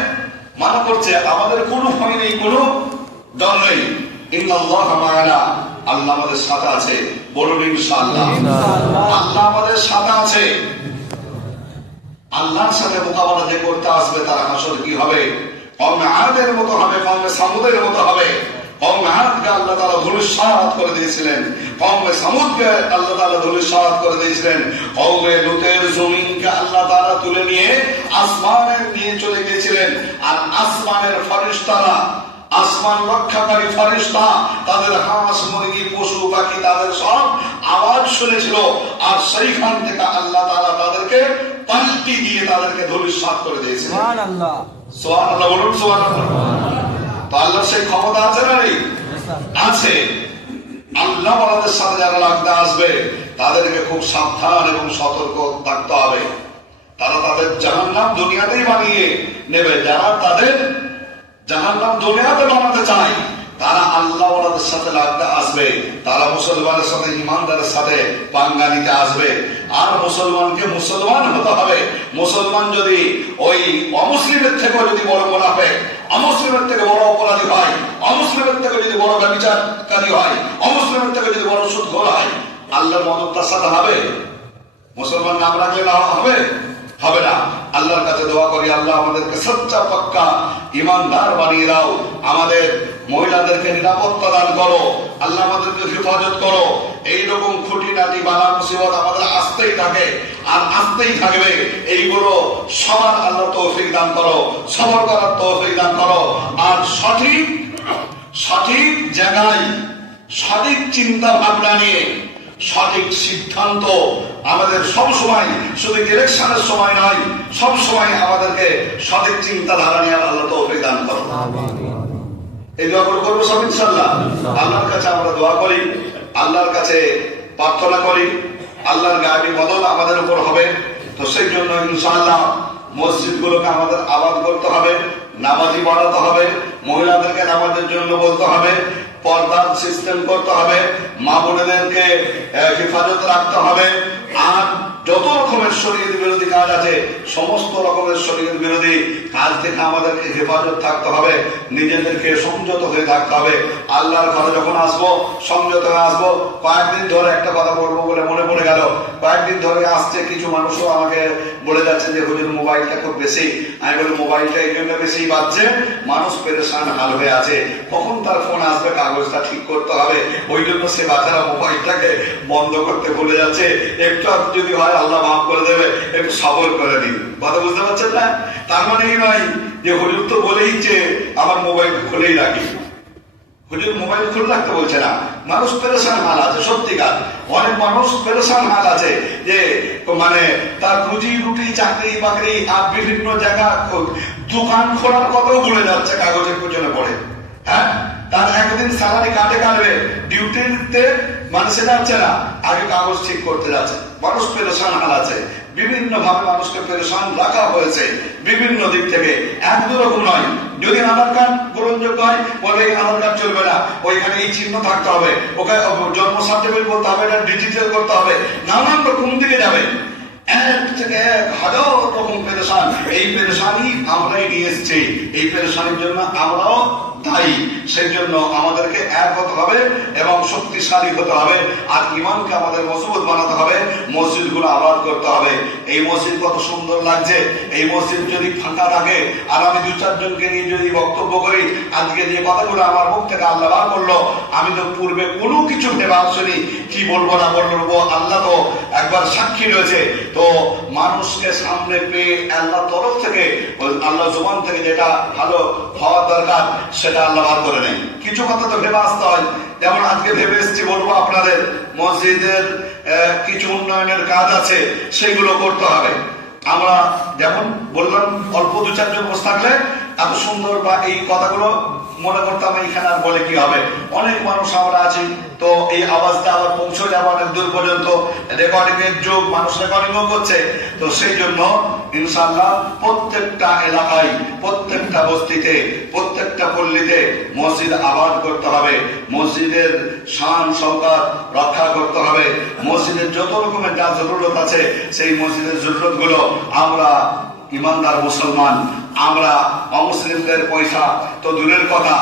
মানা করছে, আমাদের কোনো ভয় নেই, কোনো ডর নেই। ইন্নাল্লাহা মা'ানা, আল্লাহ আমাদের সাথে আছে। বলুন ইনশাআল্লাহ। আল্লাহ আমাদের সাথে আছে। আল্লাহর সাথে মোকাবেলা যে করতে আসবে তার হাসর কি হবে? কওমে আদের মতো হবে, কওমে সামুদের মতো হবে। কওমে আদকে আল্লাহ তাআলা ধূলিসাৎ করে দিয়েছিলেন, কওমে সামুদকে আল্লাহ তাআলা ধূলিসাৎ করে দিয়েছিলেন। কওমে লূতের জমিনকে আল্লাহ তাআলা তুলে নিয়ে আসমানে নিয়ে চলে গিয়েছিলেন। আর আসমানের ফেরেশতারা, আসমান রক্ষাকারী ফেরেশতা, তাদের হাঁস মুরগি পশু পাখি তাদের সব আওয়াজ শুনেছিল। আর সেইখান থেকে আল্লাহ তাআলা তাদেরকে পাল্টি দিয়ে তাদেরকে ধূলিসাৎ করে দিয়েছিলেন। সুবহানাল্লাহ, সুবহানাল্লাহ, বলুন সুবহানাল্লাহ। তো আল্লাহর সেই ক্ষমতা আছে না নেই? আছে। আল্লাহ আমাদের সাথে যারা লাগতে আসবে তাদেরকে খুব সাবধান এবং সতর্ক থাকতে হবে। তারা তাদের জাহান্নাম দুনিয়াতেই বানিয়ে নেবে। যারা তাদের জাহান্নাম দুনিয়াতে বানাতে চায় তারা আল্লাহ ওয়ালাদের সাথে লাগতে আসবে, তারা মুসলমানের সাথে ইমানদারের সাথে পাঙ্গা নিতে আসবে। আর মুসলমানকে মুসলমান হতে হবে। মুসলমান যদি ওই অমুসলিমের থেকেও যদি বড় মুনাফিক, অমুসলিমের থেকে বড় অপরাধী হয়, অমুসলিমের থেকে যদি বড় ব্যভিচারকারী হয়, অমুসলিমের থেকে যদি বড় সুদখোর হয়, আল্লাহর মদদ তার সাথে হবে? মুসলমান নাম রাখলে না হবে? হবে না। আল্লাহর কাছে দোয়া করি, আল্লাহ আমাদেরকে সচ্চা পাক্কা ইমানদার বানিয়ে দাও। আমাদের মহিলাদেরকে নিরাপত্তা দান করো, আল্লাহ আমাদেরকে হেফাজত করো। এইরকম খুঁটিনাটি বালা মুসিবত আমাদের আসতেই থাকে আর আসতেই থাকবে। এইগুলো সবার আল্লাহ তৌফিক দান করো, সবর করার তৌফিক দান করো। আর সঠিক জায়গায় সঠিক চিন্তা ভাবনা নিয়ে সঠিক সিদ্ধান্ত আমাদের সব সময়, শুধু ইলেকশনের সময় নয়, সব সময় আমাদেরকে সঠিক চিন্তাধারা নিয়ে আল্লাহ তৌফিক দান করো। এই দোয়াগুলো করবো সব ইনশাআল্লাহ। আল্লাহর কাছে আমরা দোয়া করি, আল্লাহর কাছে প্রার্থনা করি, আল্লাহর গায়েবী মদদ আমাদের উপর হবে। তো সেই জন্য ইনশাআল্লাহ মসজিদগুলোকে আমাদের আবাদ করতে হবে, নামাজি বাড়াতে হবে, মহিলাদেরকে নামাজের জন্য বলতে হবে, পর্দার সিস্টেম করতে হবে, মা বোনেদেরকে হেফাজত রাখতে হবে। আর যত রকমের শরীয়ত বিরোধী কাজ আছে, সমস্ত রকমের শরীয়ত বিরোধী কাজ থেকে আমাদেরকে হেফাজত থাকতে হবে, নিজেদেরকে সংযত হয়ে থাকতে হবে। আল্লাহর ঘরে যখন আসবো সংযত হয়ে আসবো। কয়েকদিন ধরে একটা কথা বলবো বলে মনে পড়ে গেল, কয়েকদিন ধরে আসছে কিছু মানুষও আমাকে বলে যাচ্ছে যে হুজুর মোবাইলটা খুব বেশি। আমি বলি মোবাইলটা এই জন্য বেশি বাজছে, মানুষ পেরেশান হাল হয়ে আছে, কখন তার ফোন আসবে, কাগজটা ঠিক করতে হবে, ওই জন্য সে বাচ্চারা মোবাইলটাকে বন্ধ করতে ভুলে যাচ্ছে। একটু যদি হয় আল্লাহ মাফ করে দেবে, একটু সবর করে দিন। কথা বুঝতে পারছেন না? তার মানে এই নয় যে হুজুর তো বলেই যে আমার মোবাইল খুলেই রাখি। হুজুর মোবাইল খুলে রাখতে বলছে না, মানুষ পেরেশান হাল আছে। সত্যিকার অনেক মানুষ পেরেশান হাল আছে যে মানে তার রুজি রুটি চাকরি বাকরি আর বিভিন্ন জায়গা দোকান খোলার কথাও ভুলে যাচ্ছে, কাগজের পেছনে পড়ে। হ্যাঁ, তার একদিন স্যালারি কাটবে, ডিউটিতে মানুষে যাচ্ছে না, আগে কাগজ ঠিক করতে যাচ্ছে। মানুষ পেরেশান হাল আছে, বিভিন্ন ভাবে মানুষকে পেরেশান রাখা হয়েছে বিভিন্ন দিক থেকে। এক দু রকম নয়। যদি আধার কার্ড গ্রহণযোগ্য হয় বলে আধার কার্ড চলবে না, ওইখানে এই চিহ্ন থাকতে হবে, ওকে জন্ম সার্টিফিকেট করতে হবে, এটা ডিজিটাল করতে হবে, নানান রকম দিকে যাবে। এক থেকে 1000 রকম পেরেশান। এই পেরেশানি আমরাই নিয়ে এসেছি, এই পেরেশানির জন্য আমরাও দায়ী। সেই জন্য আমাদেরকে এক হতে হবে এবং শক্তিশালী হতে হবে, আর ইমানকে আমাদের মজবুত বানাতে হবে, মসজিদগুলো আবাদ করতে হবে। এই মসজিদ কত সুন্দর লাগছে, এই মসজিদ যদি ফাঁকা থাকে আর আমি 2-4 জনকে নিয়ে যদি বক্তব্য করি, আজকে যে কথাগুলো আমার মুখ থেকে আল্লাহ বার করলো, আমি তো পূর্বে কোনো কিছু ভেবে আসিনি, কি বলবো না বলবো, আল্লাহ তো একবার সাক্ষী রয়েছে। তো মানুষকে সামনে পেয়ে আল্লাহ তরফ থেকে, আল্লাহ জুবান থেকে যেটা ভালো হওয়ার দরকার সেটা আল্লাহ বার করে নেই। কিছু কথা তো ভেবে আসতে হয়, যেমন আজকে ভেবে এসেছি বলবো আপনাদের মসজিদের কিছু উন্নয়নের কাজ আছে, সেগুলো করতে হবে। আমরা যেমন বললাম অল্প 2-4 জন বসে থাকলে এত সুন্দর, বা এই কথাগুলো মনে করতাম এইখানে আর বলে কি হবে, অনেক মানুষ আমরা আছি, তো এই আওয়াজটা আবার পৌঁছে যাবে অনেক দূর পর্যন্ত, রেকর্ডিং এর যুগ, মানুষ রেকর্ডিংও করছে। তো সেই জন্য ইনশাআল্লাহ প্রত্যেকটা এলাকায়, প্রত্যেকটা বস্তিতে, প্রত্যেকটা পল্লীতে মসজিদ আবাদ করতে হবে, মসজিদের শান শওকত রক্ষা করতে হবে, মসজিদের যত রকমের যা জরুরত আছে সেই মসজিদের জরুরত গুলো আমরা ইমানদার মুসলমান, আমরা অমুসলিমদের পয়সা তো দূরের কথা,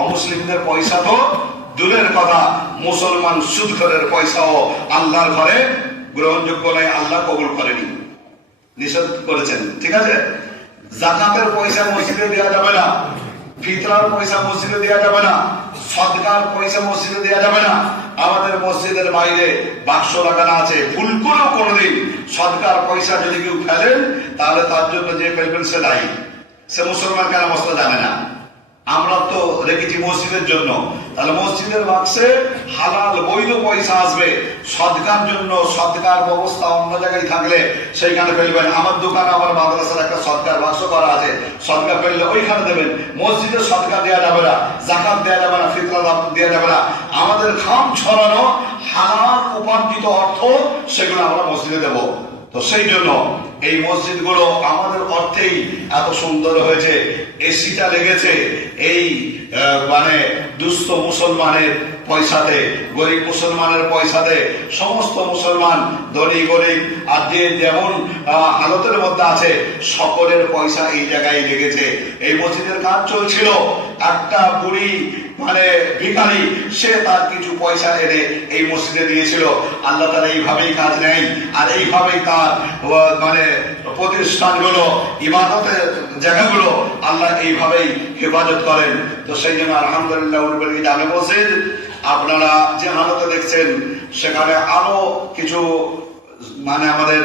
অমুসলিমদের পয়সা তো দূরের কথা, মুসলমান সুদখোরের পয়সাও আল্লাহর ঘরে গ্রহণযোগ্য নয়, আল্লাহ কবুল করেনি, নিষেধ করেছেন। ঠিক আছে, যাকাতের পয়সা মসজিদে দেওয়া যাবে না, ফিতরার পয়সা মসজিদে দেওয়া যাবে না, সদকার পয়সা মসজিদে দেওয়া যাবে না। আমাদের মসজিদের বাইরে বাক্স লাগানো আছে, ভুল করেও কোনোদিন সদকার পয়সা যদি কেউ ফেলেন তাহলে তার জন্য যে ফেলবেন সে দায়ী, সে মুসলমান কেন মশলা জানে না। আমরা তো রেখেছি মসজিদের জন্য, তাহলে মসজিদের বাক্সে হালাল বৈধ পয়সা আসবে, সদকার জন্য সদকার ব্যবস্থা অন্য জায়গায় থাকলে সেইখানে ফেলবেন। আমার দোকানে, আমার মাদ্রাসার একটা সদকার বাক্স করা আছে, সদকা ফেললে ওইখানে দেবেন। মসজিদে সদকা দেওয়া যাবে না, জাকাত দেওয়া যাবে না, ফিতরা দেওয়া যাবে না। আমাদের খাম ছড়ানো হালাল উপার্জিত অর্থ সেগুলো আমরা মসজিদে দেব। তো সেই জন্য এই মসজিদগুলো আমাদের অর্থেই এত সুন্দর হয়েছে, এসিটা লেগেছে এই মানে দুস্থ মুসলমানের পয়সাতে, গরিব মুসলমানের পয়সাতে। সমস্ত মুসলমান ধনী গরিব আর যে যেমন হালতের মধ্যে আছে সকলের পয়সা এই জায়গায় লেগেছে। এই মসজিদের কাজ চলছিল, একটা বুড়ি মানে ভিখারি, সে তার কিছু পয়সা এনে এই মসজিদে দিয়েছিল। আল্লাহ তার এইভাবেই কাজ নেয়, আর এইভাবেই তার মানে প্রতিষ্ঠানগুলো, ইবাদতের জায়গাগুলো আল্লাহ এইভাবেই হেফাজত করেন। তো সেই জন্য আলহামদুলিল্লাহ জামে মসজিদ আপনারা যে হালতে দেখছেন, সেখানে আরো কিছু মানে আমাদের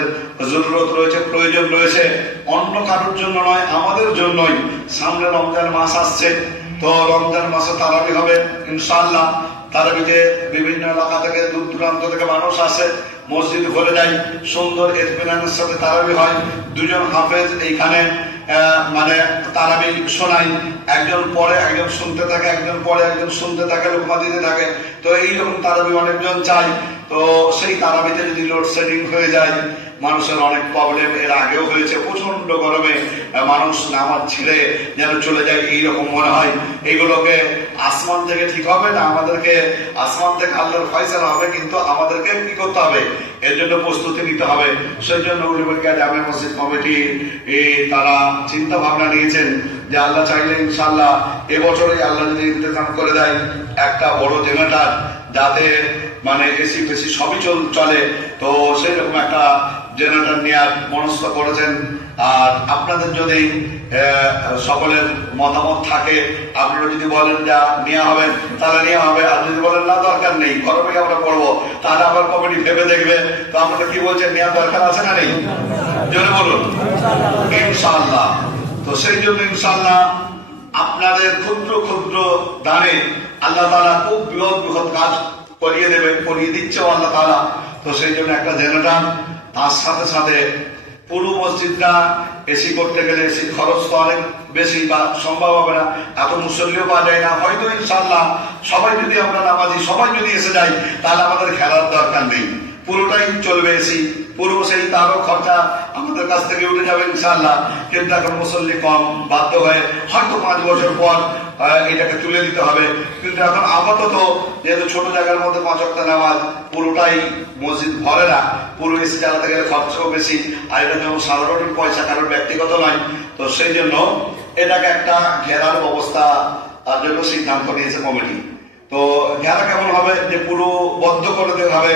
জরুরত রয়েছে, প্রয়োজন রয়েছে, অন্য কারোর জন্য নয়, আমাদের জন্যই। সামনে রমজান মাস আসছে, তো রমজান মাসে তারাবি হবে ইনশাআল্লাহ। তারাবিতে বিভিন্ন এলাকা থেকে, দূর দূরান্ত থেকে মানুষ আসে, মসজিদ ভরে যায়, সুন্দর ইতমিনানের সাথে তারাবি হয়। 2 জন হাফেজ এইখানে মানে তারাবি শোনাই, একজন পড়ে একজন শুনতে থাকে, একজন পড়ে একজন শুনতে থাকে, লোকমা দিতে থাকে। তো এইরকম তারাবি অনেকজন চাই। তো সেই তারাবিতে যদি লোডশেডিং হয়ে যায়, মানুষের অনেক প্রবলেম এর আগেও হয়েছে, প্রচন্ড গরমে মানুষ নামাজ ছেড়ে যেন চলে যায় এইরকম মনে হয়। এইগুলোকে আসমান থেকে ঠিক হবে না, আমাদেরকে আসমান থেকে আল্লাহর ফয়সালা হবে, কিন্তু আমাদেরকে কি করতে হবে, এর জন্য প্রস্তুতি নিতে হবে। সেই জন্য জামে মসজিদ কমিটি তারা চিন্তা ভাবনা নিয়েছেন যে আল্লাহ চাইলে ইনশাআল্লাহ এবছরই আল্লাহ যদি ইন্তজাম করে দেয় একটা বড় জেনারেটর, যাতে মানে এসি ফেসি সবই চলে, তো সেই রকম একটা জেনারেটর নেওয়ার মনস্থ করেছেন। আর আপনাদের যদি সকলের মতামত থাকে, আপনারা যদি বলেন যা নেওয়া হবে তাহলে নেওয়া হবে, আর যদি বলেন না দরকার নেই, গরমে আমরা পড়বো, তাহলে আবার কমিটি ভেবে দেখবে। তো আপনারা কি বলছেন, নেওয়া দরকার আছে না নেই? জোরে বলুন ইনশাআল্লাহ। তো সেই জন্য ইনশাআল্লাহ আপনাদের ক্ষুদ্র ক্ষুদ্র দানে আল্লাহ তাআলা খুব বৃহৎ বৃহৎ কাজ করিয়ে দেবে, করিয়ে দিচ্ছে আল্লাহ তাআলা। তো সেই জন্য একটা জেনারেটর, তার সাথে সাথে পুরো মসজিদটা এসি করতে গেলে এসি খরচ তো অনেক বেশি, বা সম্ভব হবে না, এত মুসল্লিও পাওয়া যায় না। হয়তো ইনশাআল্লাহ সবাই যদি আমরা নামাজি সবাই যদি এসে যাই, তাহলে আমাদের খেলার দরকার নেই, পুরোটাই চলবে এসি, পুরো সেই তারও খরচা আমাদের কাছ থেকে উঠে যাবে ইনশাআল্লাহ। কিন্তু এখন মুসল্লি কম, বাধ্য হয়ে হয়তো 5 বছর পর এটাকে তুলে দিতে হবে। কিন্তু এখন আপাতত যেহেতু ছোট জায়গার মধ্যে 5 ওয়াক্ত নামাজ, পুরোটাই মসজিদ ভরে না, পুরো এসি চালাতে গেলে খরচাও বেশি, আর এটা যেমন সাধারণ পয়সা কারোর ব্যক্তিগত নয়। তো সেই জন্য এটাকে একটা ঘেরার ব্যবস্থা তার জন্য সিদ্ধান্ত নিয়েছে কমিটি। তো ঘেরা কেমন হবে, যে পুরো বদ্ধ করে দেওয়া হবে